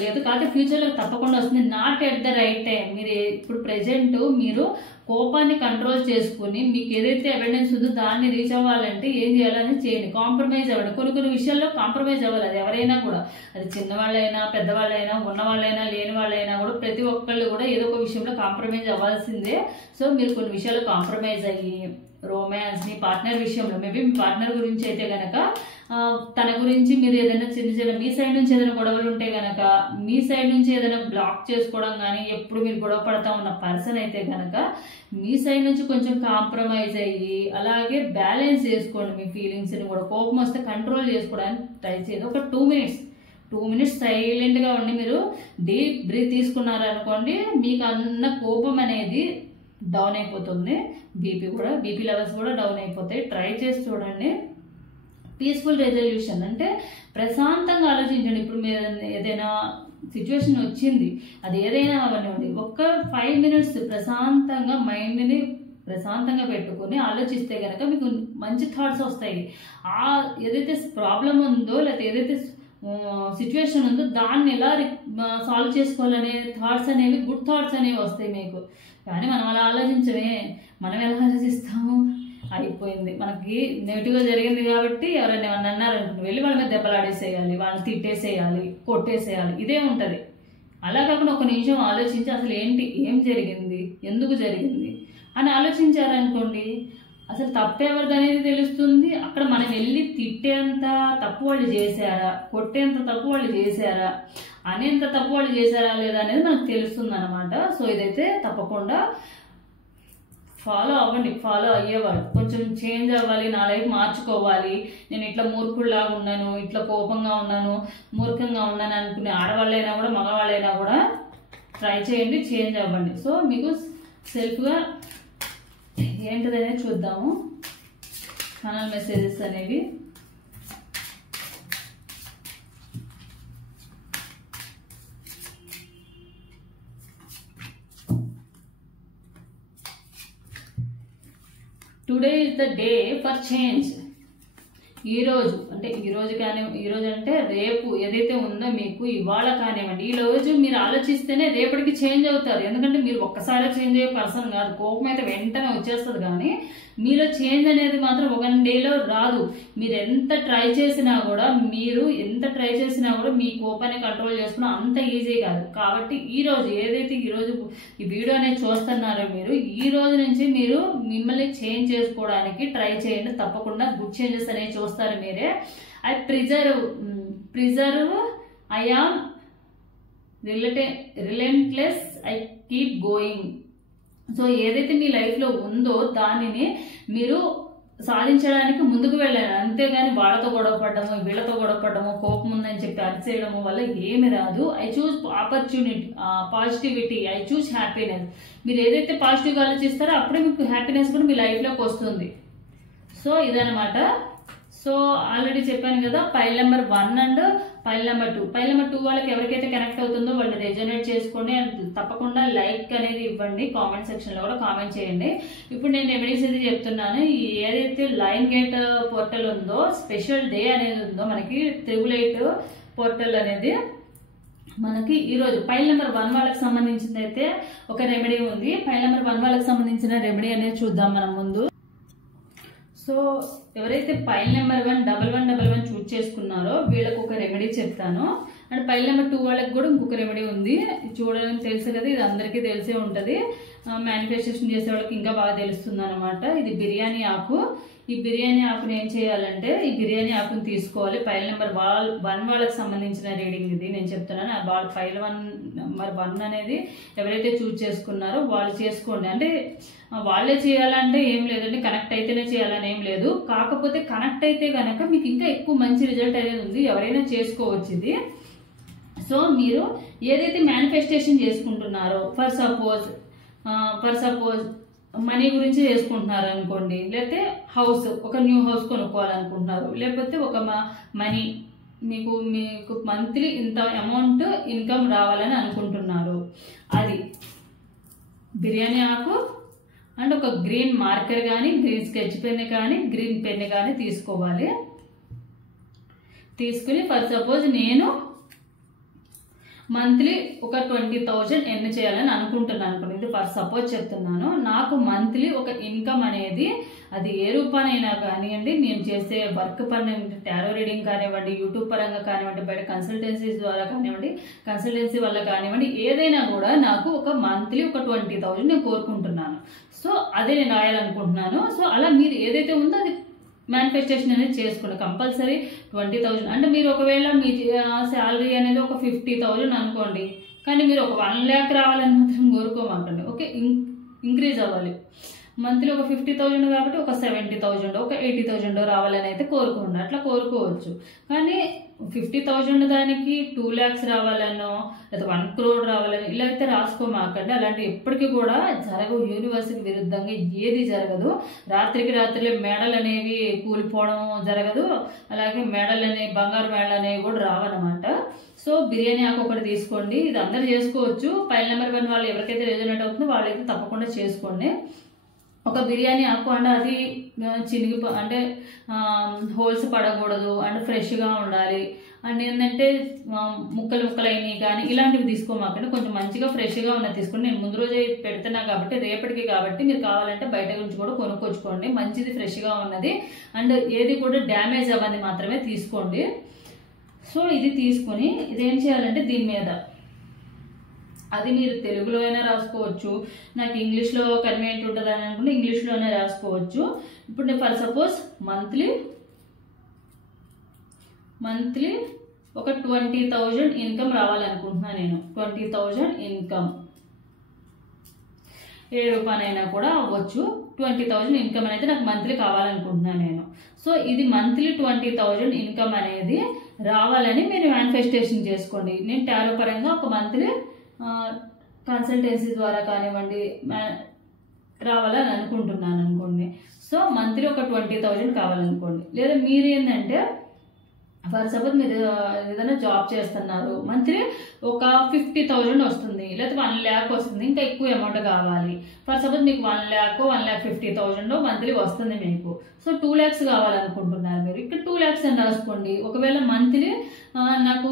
లేదు. కాకపోతే ఫ్యూచర్లో తప్పకుండా వస్తుంది. Not at the right time. మీరు ఇప్పుడు ప్రెజెంట్ మీరు కోపాన్ని కంట్రోల్ చేసుకుని మీకు ఏదైతే అబెండెన్స్ ఉందో దాన్ని రీచ్ అవ్వాలంటే ఏం చేయాలని చేయండి. కాంప్రమైజ్ అవ్వండి. కొన్ని విషయాల్లో కాంప్రమైజ్ అవ్వాలి. అది ఎవరైనా కూడా, అది చిన్నవాళ్ళైనా పెద్దవాళ్ళైనా ఉన్నవాళ్ళైనా లేని వాళ్ళైనా కూడా ప్రతి ఒక్కళ్ళు కూడా ఏదో ఒక విషయంలో కాంప్రమైజ్ అవ్వాల్సిందే. సో మీరు కొన్ని విషయాలు కాంప్రమైజ్ అయ్యి రొమాన్స్, మీ పార్ట్నర్ విషయంలో మేబీ మీ పార్ట్నర్ గురించి అయితే కనుక తన గురించి మీరు ఏదైనా చిన్న మీ సైడ్ నుంచి ఏదైనా గొడవలు ఉంటే కనుక మీ సైడ్ నుంచి ఏదైనా బ్లాక్ చేసుకోవడం కానీ, ఎప్పుడు మీరు గొడవ పడతా ఉన్న పర్సన్ అయితే కనుక మీ సైడ్ నుంచి కొంచెం కాంప్రమైజ్ అయ్యి అలాగే బ్యాలెన్స్ చేసుకోండి. మీ ఫీలింగ్స్ని కూడా కోపం వస్తే కంట్రోల్ చేసుకోవడానికి ట్రై చేయండి. ఒక 2 మినిట్స్ సైలెంట్గా ఉండి మీరు డీప్ బ్రీత్ తీసుకున్నారనుకోండి, మీకు అన్న కోపం అనేది డౌన్ అయిపోతుంది. బీపీ లెవెల్స్ కూడా డౌన్ అయిపోతాయి. ట్రై చేసి చూడండి. పీస్ఫుల్ రెజల్యూషన్ అంటే ప్రశాంతంగా ఆలోచించండి. ఇప్పుడు మీరు ఏదైనా సిచ్యువేషన్ వచ్చింది, అది ఏదైనా అవనివ్వండి, ఒక్క 5 మినిట్స్ ప్రశాంతంగా మైండ్ని ప్రశాంతంగా పెట్టుకొని ఆలోచిస్తే కనుక మీకు మంచి థాట్స్ వస్తాయి. ఏదైతే ప్రాబ్లం ఉందో లేకపోతే ఏదైతే సిచ్యువేషన్ ఉందో దాన్ని ఎలా సాల్వ్ చేసుకోవాలనే థాట్స్ అనేవి, గుడ్ థాట్స్ అనేవి వస్తాయి మీకు. కానీ మనం అలా ఆలోచించమే. మనం ఎలా ఆలోచిస్తాము, అయిపోయింది మనకి నెగిటివ్గా జరిగింది కాబట్టి ఎవరైనా ఏమన్నా అన్నారనుకుంటే వెళ్ళి వాళ్ళ మీద దెబ్బలాడేసేయాలి, వాళ్ళని తిట్టేసేయాలి, కొట్టేసేయాలి, ఇదే ఉంటుంది. అలా కాకుండా ఒక నిమిషం ఆలోచించి అసలు ఏం జరిగింది, ఎందుకు జరిగింది అని ఆలోచించారనుకోండి, అసలు తప్పెవరిది అనేది తెలుస్తుంది. అక్కడ మనం వెళ్ళి తిట్టేంత తప్పు వాళ్ళు చేశారా, కొట్టేంత తప్పు వాళ్ళు చేశారా, అనేంత తప్పు వాళ్ళు చేశారా లేదా అనేది మనకు తెలుస్తుంది అనమాట. సో ఇదైతే తప్పకుండా ఫాలో అవ్వండి. ఫాలో అయ్యేవాళ్ళు కొంచెం చేంజ్ అవ్వాలి, నా లైఫ్ మార్చుకోవాలి, నేను ఇట్లా మూర్ఖుల్లాగా ఉన్నాను, ఇట్లా కోపంగా ఉన్నాను, మూర్ఖంగా ఉన్నాను అనుకునే ఆడవాళ్ళైనా కూడా మగవాళ్ళైనా కూడా ట్రై చేయండి, చేంజ్ అవ్వండి. సో మీకు సెల్ఫ్గా ఏంటిదనేది చూద్దాము. ఛానల్ మెసేజెస్ అనేవి today is the day for change. ఈరోజు అంటే రేపు ఏదైతే ఉందో మీకు ఇవాళ కానివ్వండి, ఈ రోజు మీరు ఆలోచిస్తేనే రేపటికి చేంజ్ అవుతారు. ఎందుకంటే మీరు ఒక్కసారి చేంజ్ అయ్యే పర్సన్ కాదు. కోపం అయితే వెంటనే వచ్చేస్తుంది, కానీ మీలో చేంజ్ అనేది మాత్రం 1 డేలో రాదు. మీరు ఎంత ట్రై చేసినా కూడా మీ కోపాన్ని కంట్రోల్ చేసుకున్నా అంత ఈజీ కాదు. కాబట్టి ఏదైతే ఈరోజు ఈ వీడియో అనేది చూస్తున్నారో మీరు ఈ రోజు నుంచి మీరు మిమ్మల్ని చేంజ్ చేసుకోవడానికి ట్రై చేయండి. తప్పకుండా గుడ్ చేంజెస్ అనేవి చూస్తారు మీరే. I persevere I am relentless, I keep going. So ఏదైతే మీ లైఫ్లో ఉందో దానిని మీరు సాధించడానికి ముందుకు వెళ్ళాను. అంతేగాని వాళ్ళతో గొడవ పడ్డము, వీళ్ళతో గొడవ పడ్డము, కోపం ఉందని చెప్పి అరిచేయడము వల్ల ఏమి రాదు. I choose positivity, I choose happiness. మీరు ఏదైతే పాజిటివ్గా ఆలోచిస్తారో అప్పుడే మీకు హ్యాపీనెస్ కూడా మీ లైఫ్లోకి వస్తుంది. సో ఇదనమాట. సో ఆల్రెడీ చెప్పాను కదా, pile number 1 and pile number 2. Pile number 2 వాళ్ళకి ఎవరికైతే కనెక్ట్ అవుతుందో వాళ్ళు రెజొనేట్ చేసుకోండి అండ్ తప్పకుండా లైక్ అనేది ఇవ్వండి. కామెంట్ సెక్షన్లో కూడా కామెంట్ చేయండి. ఇప్పుడు నేను రెమెడీస్ అయితే చెప్తున్నాను. ఏదైతే లైన్ గేట్ పోర్టల్ ఉందో, స్పెషల్ డే అనేది ఉందో మనకి 888 పోర్టల్ అనేది మనకి ఈరోజు పైల్ నెంబర్ 1 వాళ్ళకి సంబంధించింది అయితే ఒక రెమెడీ ఉంది. పైల్ నెంబర్ 1 వాళ్ళకి సంబంధించిన రెమెడీ అనేది చూద్దాం మనం ముందు. సో ఎవరైతే పైల్ నెంబర్ 11111 చూజ్ చేసుకున్నారో వీళ్ళకి ఒక రెమెడీ చెప్తాను. అండ్ పైల్ నెంబర్ 2 వాళ్ళకి కూడా ఇంకొక రెమెడీ ఉంది. చూడడం తెలుసు కదా, ఇది అందరికీ తెలిసే ఉంటుంది. మేనిఫెస్టేషన్ చేసే వాళ్ళకి ఇంకా బాగా తెలుస్తుంది అనమాట. ఇది బిర్యానీ ఆకు. ఈ బిర్యానీ ఆకుని ఏం చేయాలంటే, ఈ బిర్యానీ ఆకుని తీసుకోవాలి. పైల్ నెంబర్ 1 వాళ్ళకి సంబంధించిన రీడింగ్ ఇది నేను చెప్తున్నాను. వాళ్ళ పైల్ నెంబర్ 1 అనేది ఎవరైతే చూజ్ చేసుకున్నారో వాళ్ళు చేసుకోండి. అంటే వాళ్ళే చేయాలంటే ఏం లేదండి, కనెక్ట్ అయితేనే చేయాలని ఏం లేదు. కాకపోతే కనెక్ట్ అయితే కనుక మీకు ఇంకా ఎక్కువ మంచి రిజల్ట్ అనేది ఉంది. ఎవరైనా చేసుకోవచ్చు ఇది. సో మీరు ఏదైతే మేనిఫెస్టేషన్ చేసుకుంటున్నారో, ఫర్ సపోజ్ మనీ గురించి చేసుకుంటున్నారు అనుకోండి, లేకపోతే హౌస్, ఒక న్యూ హౌస్ కొనుక్కోవాలనుకుంటున్నారు, లేకపోతే ఒక మనీ మీకు మంత్లీ ఇంత అమౌంట్ ఇన్కమ్ రావాలని అనుకుంటున్నారు, అది బిర్యానీ ఆకు అండ్ ఒక గ్రీన్ మార్కర్ కానీ, గ్రీన్ స్కెచ్ పెన్ కానీ, గ్రీన్ పెన్ కానీ తీసుకోవాలి. తీసుకుని ఫర్ సపోజ్ నేను మంత్లీ ఒక 20,000 ఎర్న్ చేయాలని అనుకుంటున్నాను అనుకోండి. ఇది ఫర్ సపోజ్ చెప్తున్నాను. నాకు మంత్లీ ఒక ఇన్కమ్ అనేది, అది ఏ రూపానైనా కానివ్వండి, నేను చేసే వర్క్ పరంగా, టారో రీడింగ్ కానివ్వండి, యూట్యూబ్ పరంగా కానివ్వండి, బయట కన్సల్టెన్సీస్ ద్వారా కానివ్వండి, కన్సల్టెన్సీ వల్ల కానివ్వండి, ఏదైనా కూడా నాకు ఒక మంత్లీ ఒక 20,000 నేను కోరుకుంటున్నాను. సో అదే నేను రాయాలనుకుంటున్నాను. సో అలా మీరు ఏదైతే ఉందో అది మేనిఫెస్టేషన్ అనేది చేసుకోండి. కంపల్సరీ 20,000. అంటే మీరు ఒకవేళ మీ శాలరీ అనేది ఒక 50,000 అనుకోండి, కానీ మీరు ఒక 1 lakh రావాలని మాత్రం కోరుకోమాకండి. ఓకే, ఇంక్రీజ్ అవ్వాలి. మంత్లీ ఒక 50,000 కాబట్టి ఒక 70,000 ఒక 80,000 రావాలని అయితే కోరుకోండి. అట్లా కోరుకోవచ్చు. కానీ 50,000 దానికి 2 lakhs రావాలనో లేదా 1 crore రావాలని ఇలా అయితే రాసుకోమాకండి. అలాంటి ఎప్పటికీ కూడా జరగవు. యూనివర్స్కి విరుద్ధంగా ఏది జరగదు. రాత్రికి రాత్రిలో మేడలు అనేవి కూలిపోవడం జరగదు. అలాగే మేడలు అనేవి, బంగారు మేడలు అనేవి కూడా రావన్నమాట. సో బిర్యానీ ఆకు ఒకటి తీసుకోండి. ఇది అందరు చేసుకోవచ్చు. పైల్ నెంబర్ 1 వాళ్ళు ఎవరికైతే రెజొనేట్ అవుతుందో వాళ్ళైతే తప్పకుండా చేసుకోండి. ఒక బిర్యానీ ఆకు అండ్ అది అంటే హోల్స్ పడకూడదు అండ్ ఫ్రెష్గా ఉండాలి. అండ్ ఏంటంటే ముక్కలు అయినవి కానీ ఇలాంటివి తీసుకోమాకండి. కొంచెం మంచిగా ఫ్రెష్గా ఉన్నది తీసుకోండి. నేను ముందు రోజే పెడుతున్నా కాబట్టి రేపటికి కాబట్టి మీరు కావాలంటే బయట నుంచి కూడా కొనుక్కొచ్చుకోండి. మంచిది ఫ్రెష్గా ఉన్నది అండ్ ఏది కూడా డ్యామేజ్ అవ్వని మాత్రమే తీసుకోండి. సో ఇది తీసుకొని ఇదేం చేయాలంటే దీని మీద, అది మీరు తెలుగులో అయినా రాసుకోవచ్చు, నాకు ఇంగ్లీష్లో కన్వీనియంట్ ఉంటుంది అని అనుకుంటే ఇంగ్లీష్లోనే రాసుకోవచ్చు. ఇప్పుడు నేను ఫర్ సపోజ్ మంత్లీ ఒక 20,000 ఇన్కమ్ రావాలనుకుంటున్నాను. నేను 20,000 ఇన్కమ్, ఏ రూపాయనైనా కూడా అవ్వచ్చు. 20,000 ఇన్కమ్ అనేది నాకు మంత్లీ కావాలనుకుంటున్నాను నేను. సో ఇది మంత్లీ 20,000 ఇన్కమ్ అనేది రావాలని మీరు మేనిఫెస్టేషన్ చేసుకోండి. నేను టారో పరంగా ఒక మంత్లీ కన్సల్టెన్సీ ద్వారా కానివ్వండి రావాలని అనుకుంటున్నాను అనుకోండి. సో మంత్లీ ఒక 20,000 కావాలనుకోండి. లేదా మీరు ఏంటంటే ఫర్ సపోజ్ మీరు ఏదైనా జాబ్ చేస్తున్నారు, మంత్లీ ఒక 50,000 వస్తుంది, లేదా 1 lakh వస్తుంది, ఇంకా ఎక్కువ అమౌంట్ కావాలి. ఫర్ సపోజ్ మీకు 1 lakh 1,50,000 మంత్లీ వస్తుంది మీకు. సో 2 lakhs కావాలనుకుంటున్నారు మీరు, ఇక్కడ 2 lakhs అని రాసుకోండి. ఒకవేళ మంత్లీ నాకు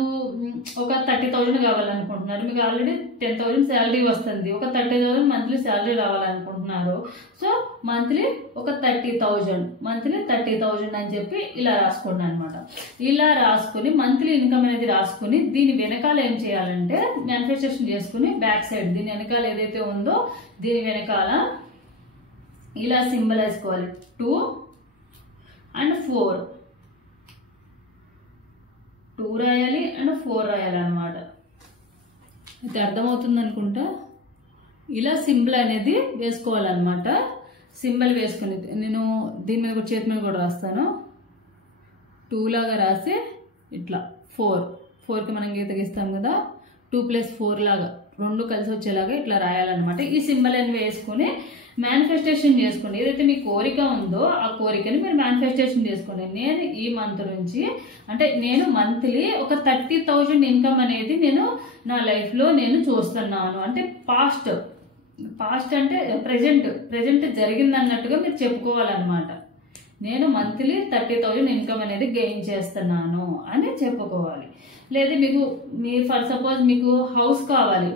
ఒక 30,000 కావాలనుకుంటున్నారు, మీకు ఆల్రెడీ 10,000 శాలరీ వస్తుంది, ఒక 30,000 మంత్లీ శాలరీ రావాలనుకుంటున్నారు. సో మంత్లీ ఒక 30,000 అని చెప్పి ఇలా రాసుకోండి అనమాట. ఇలా రాసుకుని మంత్లీ ఇన్కమ్ అనేది రాసుకుని దీని వెనకాల ఏం చేయాలంటే మేనిఫెస్టేషన్ చేసుకుని బ్యాక్ సైడ్ దీని వెనకాల ఏదైతే ఉందో దీని వెనకాల ఇలా సింబల్ వేసుకోవాలి. 2 and 4, 2 రాయాలి అండ్ 4 రాయాలి అనమాట. అయితే అర్థమవుతుంది అనుకుంటా. ఇలా సింబల్ అనేది వేసుకోవాలన్నమాట. సింబల్ వేసుకుని నేను దీని మీద కూడా చేతి మీద కూడా రాస్తాను. 2 లాగా రాసి ఇట్లా 4కి మనం గీత గీస్తాం కదా, 2 + 4 లాగా 2 కలిసి వచ్చేలాగా ఇట్లా రాయాలన్నమాట. ఈ సింబల్ అని వేసుకుని మేనిఫెస్టేషన్ చేసుకోండి. ఏదైతే మీ కోరిక ఉందో ఆ కోరికని మీరు మేనిఫెస్టేషన్ చేసుకోండి. నేను ఈ మంత్ నుంచి అంటే నేను మంత్లీ ఒక 30,000 ఇన్కమ్ అనేది నేను నా లైఫ్లో నేను చూస్తున్నాను. అంటే పాస్ట్ అంటే ప్రజెంట్ జరిగింది అన్నట్టుగా మీరు చెప్పుకోవాలన్నమాట. నేను మంత్లీ 30,000 ఇన్కమ్ అనేది గెయిన్ చేస్తున్నాను అని చెప్పుకోవాలి. లేదా మీరు ఫర్ సపోజ్ మీకు హౌస్ కావాలి,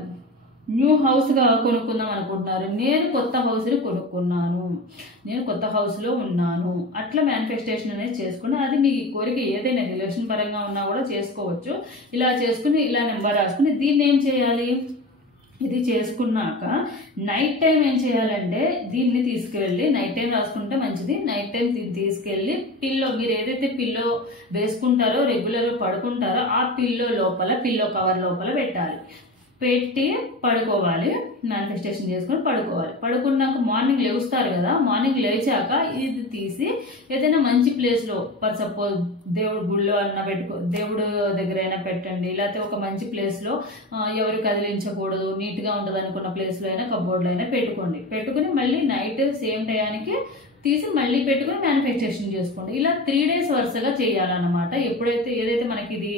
న్యూ హౌస్గా కొనుక్కుందాం అనుకుంటున్నారు, నేను కొత్త హౌస్ని కొనుక్కున్నాను, నేను కొత్త హౌస్లో ఉన్నాను, అట్లా మేనిఫెస్టేషన్ అనేది చేసుకుని అది మీ కోరిక ఏదైనా రిలేషన్ పరంగా ఉన్నా కూడా చేసుకోవచ్చు. ఇలా చేసుకుని ఇలా నెంబర్ రాసుకుని దీన్ని ఏం చేయాలి, ఇది చేసుకున్నాక నైట్ టైం ఏం చేయాలంటే దీన్ని తీసుకువెళ్ళి నైట్ టైం రాసుకుంటే మంచిది. నైట్ టైం తీసుకెళ్ళి మీరు ఏదైతే పిల్లో వేసుకుంటారో రెగ్యులర్గా పడుకుంటారో ఆ పిల్లో కవర్ లోపల పెట్టి పడుకోవాలి. మేనిఫెస్టేషన్ చేసుకొని పడుకోవాలి. పడుకున్నాక మార్నింగ్ లేస్తారు కదా, మార్నింగ్ లేచాక ఇది తీసి ఏదైనా మంచి ప్లేస్లో ఫర్ సపోజ్ దేవుడు గుళ్ళో అన్న దేవుడు దగ్గర అయినా పెట్టండి. లేకపోతే ఒక మంచి ప్లేస్లో ఎవరు కదిలించకూడదు నీట్గా ఉంటుంది అనుకున్న ప్లేస్లో అయినా కబోర్డ్లో అయినా పెట్టుకుని మళ్ళీ నైట్ సేమ్ టయానికి తీసి మళ్ళీ పెట్టుకుని మేనిఫెస్టేషన్ చేసుకోండి. ఇలా 3 days వరుసగా చేయాలన్నమాట. ఏదైతే మనకి ఇది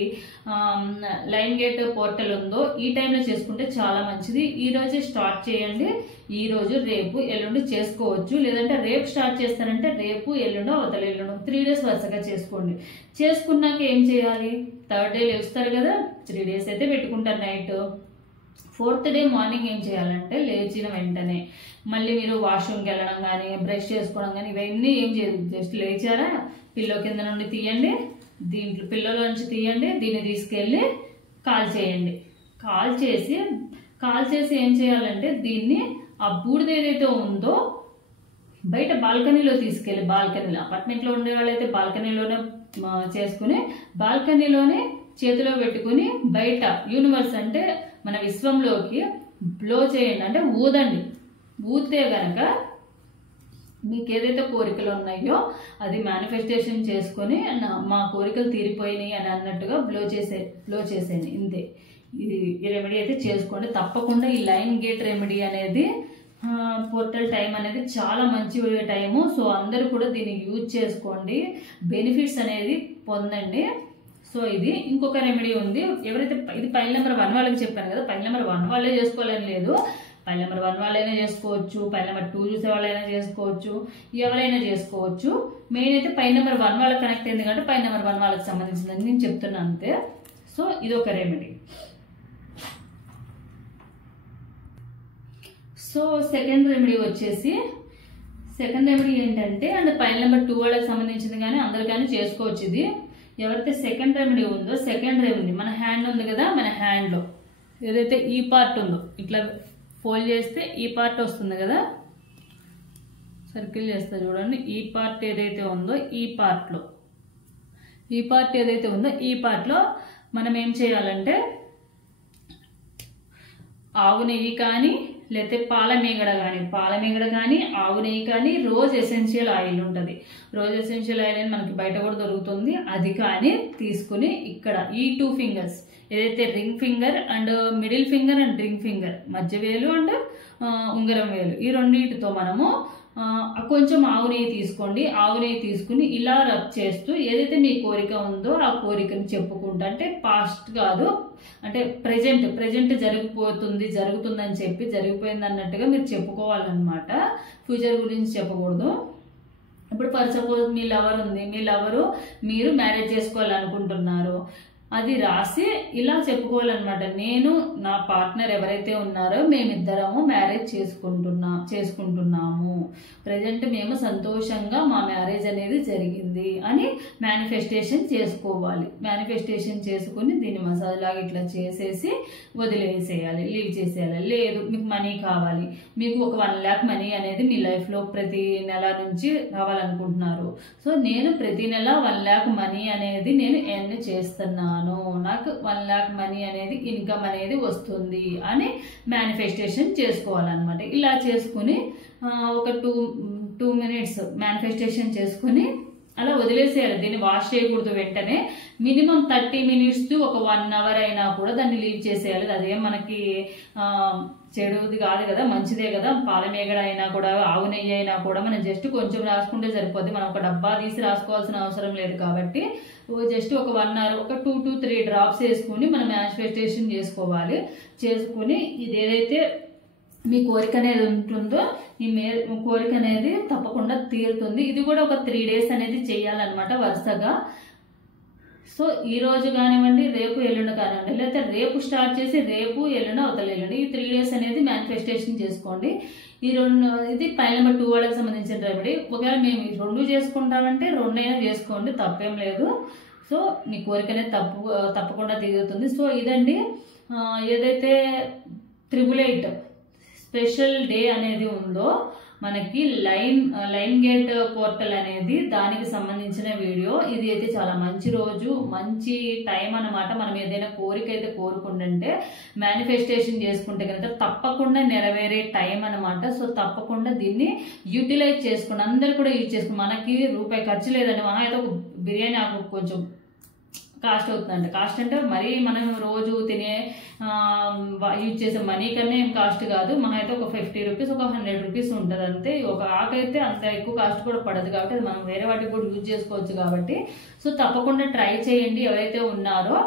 లైన్ గేట్ పోర్టల్ ఉందో ఈ టైంలో చేసుకుంటే చాలా మంచిది. ఈ రోజే స్టార్ట్ చేయండి. ఈ రోజు రేపు ఎల్లుండి చేసుకోవచ్చు. లేదంటే రేపు స్టార్ట్ చేస్తారంటే రేపు ఎల్లుండో అవతల ఎల్లుండో 3 days వరుసగా చేసుకోండి. చేసుకున్నాక ఏం చేయాలి, 3rd day లేస్తారు కదా, 3 days అయితే పెట్టుకుంటారు నైట్. 4th day మార్నింగ్ ఏం చేయాలంటే లేచిన వెంటనే మళ్ళీ మీరు వాష్రూమ్కి వెళ్ళడం కానీ బ్రష్ చేసుకోవడం కానీ ఇవన్నీ ఏం చేయదు. జస్ట్ లేచారా పిల్లో కింద నుండి తీయండి, పిల్లలో నుంచి తీయండి, దీన్ని తీసుకెళ్ళి కాల్ చేయండి. కాల్ చేసి ఏం చేయాలంటే దీన్ని ఆ బూడిద ఏదైతే ఉందో బయట బాల్కనీలో తీసుకెళ్ళి అపార్ట్మెంట్లో ఉండే వాళ్ళైతే బాల్కనీలోనే చేసుకుని బాల్కనీలోనే చేతిలో పెట్టుకుని బయట యూనివర్స్ అంటే మన విశ్వంలోకి బ్లో చేయండి. అంటే ఊదండి. ఊదితే గనక మీకు ఏదైతే కోరికలు ఉన్నాయో అది మేనిఫెస్టేషన్ చేసుకొని మా కోరికలు తీరిపోయినాయి అని అన్నట్టుగా బ్లో చేసేయండి. ఇంతే. ఈ రెమెడీ అయితే చేసుకోండి తప్పకుండా. ఈ లైన్ గేట్ రెమెడీ అనేది పోర్టల్ టైం అనేది చాలా మంచి టైము. సో అందరూ కూడా దీన్ని యూజ్ చేసుకోండి, బెనిఫిట్స్ అనేది పొందండి. సో ఇది ఇంకొక రెమెడీ ఉంది. ఎవరైతే ఇది పైల్ నెంబర్ 1 వాళ్ళకి చెప్పాను కదా, పైల్ నెంబర్ 1 వాళ్ళే చేసుకోవాలని లేదు. పైల్ నెంబర్ 1 వాళ్ళైనా చేసుకోవచ్చు, పైల్ నెంబర్ 2 చూసే వాళ్ళైనా చేసుకోవచ్చు, ఎవరైనా చేసుకోవచ్చు. మెయిన్ అయితే పైల్ నెంబర్ 1 వాళ్ళకి కనెక్ట్ అయింది కాబట్టి పైల్ నెంబర్ 1 వాళ్ళకి సంబంధించిందని నేను చెప్తున్నాను అంతే. సో ఇది ఒక రెమెడీ. సో సెకండ్ రెమెడీ ఏంటంటే అంటే పైల్ నెంబర్ 2 వాళ్ళకి సంబంధించింది కానీ అందరు కానీ చేసుకోవచ్చు. ఇది ఎవరైతే సెకండ్ రెమెడీ ఉందో సెకండ్ రెమెడీ మన హ్యాండ్ ఉంది కదా, మన హ్యాండ్లో ఏదైతే ఈ పార్ట్ ఉందో ఇట్లా ఫోల్డ్ చేస్తే ఈ పార్ట్ వస్తుంది కదా, సర్కిల్ చేస్తా చూడండి. ఈ పార్ట్ ఏదైతే ఉందో ఈ పార్ట్లో మనం ఏం చేయాలంటే ఆవు నెయ్యి కానీ లేకపోతే పాలమీగడ కానీ ఆవు నెయ్యి కానీ రోజ్ ఎసెన్షియల్ ఆయిల్ ఉంటుంది. రోజ్ ఎసెన్షియల్ ఆయిల్ అని మనకి బయట కూడా దొరుకుతుంది. అది కానీ తీసుకుని ఇక్కడ ఈ 2 fingers ఏదైతే ring finger and middle finger and ring finger మధ్య వేలు అండ్ ఉంగరం వేలు ఈ రెండింటితో మనము కొంచెం ఆవు నెయ్యి తీసుకోండి. ఆవు నెయ్యి తీసుకుని ఇలా రబ్ చేస్తూ ఏదైతే మీ కోరిక ఉందో ఆ కోరికను చెప్పుకుంటా, అంటే పాస్ట్ కాదు అంటే ప్రజెంట్ జరుగుతుందని చెప్పి జరిగిపోయింది అన్నట్టుగా మీరు చెప్పుకోవాలన్నమాట. ఫ్యూచర్ గురించి చెప్పకూడదు. ఇప్పుడు ఫర్ సపోజ్ మీ లవర్ ఉంది, మీ లవరు మీరు మ్యారేజ్ చేసుకోవాలనుకుంటున్నారు, అది రాసి ఇలా చెప్పుకోవాలన్నమాట. నేను నా పార్ట్నర్ ఎవరైతే ఉన్నారో మేమిద్దరము మ్యారేజ్ చేసుకుంటున్నాము, ప్రజెంట్ మేము సంతోషంగా మా మ్యారేజ్ అనేది జరిగింది అని మేనిఫెస్టేషన్ చేసుకోవాలి. మేనిఫెస్టేషన్ చేసుకుని దీన్ని మసాజ్ లాగా ఇట్లా చేసేసి వదిలేసేయాలి, లీవ్ చేసేయాలి. లేదు మీకు మనీ కావాలి, మీకు ఒక 1 lakh మనీ అనేది మీ లైఫ్లో ప్రతి నెల నుంచి రావాలనుకుంటున్నారు. సో నేను ప్రతి నెల 1 lakh మనీ అనేది నేను ఎర్న్ చేస్తున్నాను, నాకు 1 lakh మనీ అనేది ఇన్కమ్ అనేది వస్తుంది అని మేనిఫెస్టేషన్ చేసుకోవాలన్నమాట. ఇలా చేసుకుని ఒక 2 minutes మేనిఫెస్టేషన్ చేసుకుని అలా వదిలేసేయాలి. దీన్ని వాష్ చేయకూడదు వెంటనే. మినిమం 30 మినిట్స్ ఒక 1 అవర్ అయినా కూడా దాన్ని లీవ్ చేసేయాలి. అదేం మనకి చెడుది కాదు కదా, మంచిదే కదా. పాల మేగడ అయినా కూడా, ఆవు నెయ్యి అయినా కూడా మనం జస్ట్ కొంచెం రాసుకుంటే సరిపోద్ది. మనం ఒక డబ్బా తీసి రాసుకోవాల్సిన అవసరం లేదు కాబట్టి జస్ట్ ఒక 1 అవర్ ఒక 2 to 3 డ్రాప్స్ వేసుకుని మనం మానిఫెస్టేషన్ చేసుకోవాలి. చేసుకుని ఇది ఏదైతే మీ కోరిక అనేది ఉంటుందో ఈ కోరిక అనేది తప్పకుండా తీరుతుంది. ఇది కూడా ఒక 3 days అనేది చేయాలన్నమాట వరుసగా. సో ఈ రోజు కానివ్వండి, రేపు ఎల్లుండి కానివ్వండి, లేకపోతే రేపు స్టార్ట్ చేసి రేపు ఎల్లుండి అవతల ఎల్లుండి, ఈ 3 days అనేది మేనిఫెస్టేషన్ చేసుకోండి. ఇది ఫైల్ నెంబర్ 2 వాళ్ళకి సంబంధించిన రెమెడీ. ఒకవేళ మేము 2 చేసుకుంటామంటే 2 అయినా చేసుకోండి, తప్పేం లేదు. సో మీ కోరిక అనేది తప్పకుండా తీరుతుంది. సో ఇదండి ఏదైతే 888 స్పెషల్ డే అనేది ఉందో మనకి లైన్ గేట్ పోర్టల్ అనేది, దానికి సంబంధించిన వీడియో. ఇది అయితే చాలా మంచి రోజు, మంచి టైం అన్నమాట. మనం ఏదైనా కోరిక అయితే కోరుకుంటుంటే మేనిఫెస్టేషన్ చేసుకుంటే కనుక తప్పకుండా నెరవేరే టైం అన్నమాట. సో తప్పకుండా దీన్ని యూటిలైజ్ చేసుకోండి. అందరు కూడా యూజ్ చేసుకోండి. మనకి రూపాయి ఖర్చు లేదండి. మహా అయితే ఒక బిర్యానీ ఆకు కొంచెం కాస్ట్ అవుతుందండి. కాస్ట్ అంటే మరీ మనం రోజు తినే యూజ్ చేసే మనీ కన్నా ఏం కాస్ట్ కాదు. మహా అయితే ఒక 50 రూపీస్, ఒక 100 రూపీస్ ఉంటుంది అంతే. ఒక ఆకు అయితే అంత ఎక్కువ కాస్ట్ కూడా పడదు కాబట్టి అది మనం వేరే వాటికి కూడా యూజ్ చేసుకోవచ్చు కాబట్టి. సో తప్పకుండా ట్రై చేయండి ఎవరైతే ఉన్నారో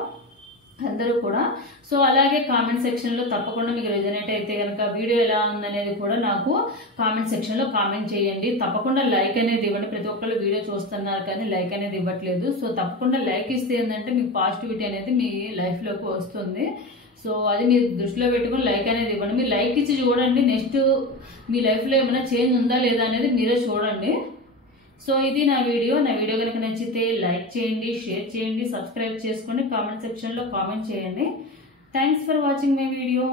అందరూ కూడా. సో అలాగే కామెంట్ సెక్షన్లో తప్పకుండా మీకు రెజనేట్ అయితే కనుక వీడియో ఎలా ఉందనేది కూడా నాకు కామెంట్ సెక్షన్లో కామెంట్ చేయండి. తప్పకుండా లైక్ అనేది ఇవ్వండి. ప్రతి ఒక్కళ్ళు వీడియో చూస్తున్నారు కానీ లైక్ అనేది ఇవ్వట్లేదు. సో తప్పకుండా లైక్ ఇస్తే ఏంటంటే మీకు పాజిటివిటీ అనేది మీ లైఫ్లోకి వస్తుంది. సో అది మీరు దృష్టిలో పెట్టుకుని లైక్ అనేది ఇవ్వండి. మీరు లైక్ ఇచ్చి చూడండి, నెక్స్ట్ మీ లైఫ్లో ఏమైనా చేంజ్ ఉందా లేదా అనేది మీరే చూడండి. సో ఇది నా వీడియో కనుక నచ్చితే లైక్ చేయండి, షేర్ చేయండి, సబ్స్క్రైబ్ చేసుకోండి, కామెంట్ సెక్షన్లో కామెంట్ చేయండి. Thanks for watching my video.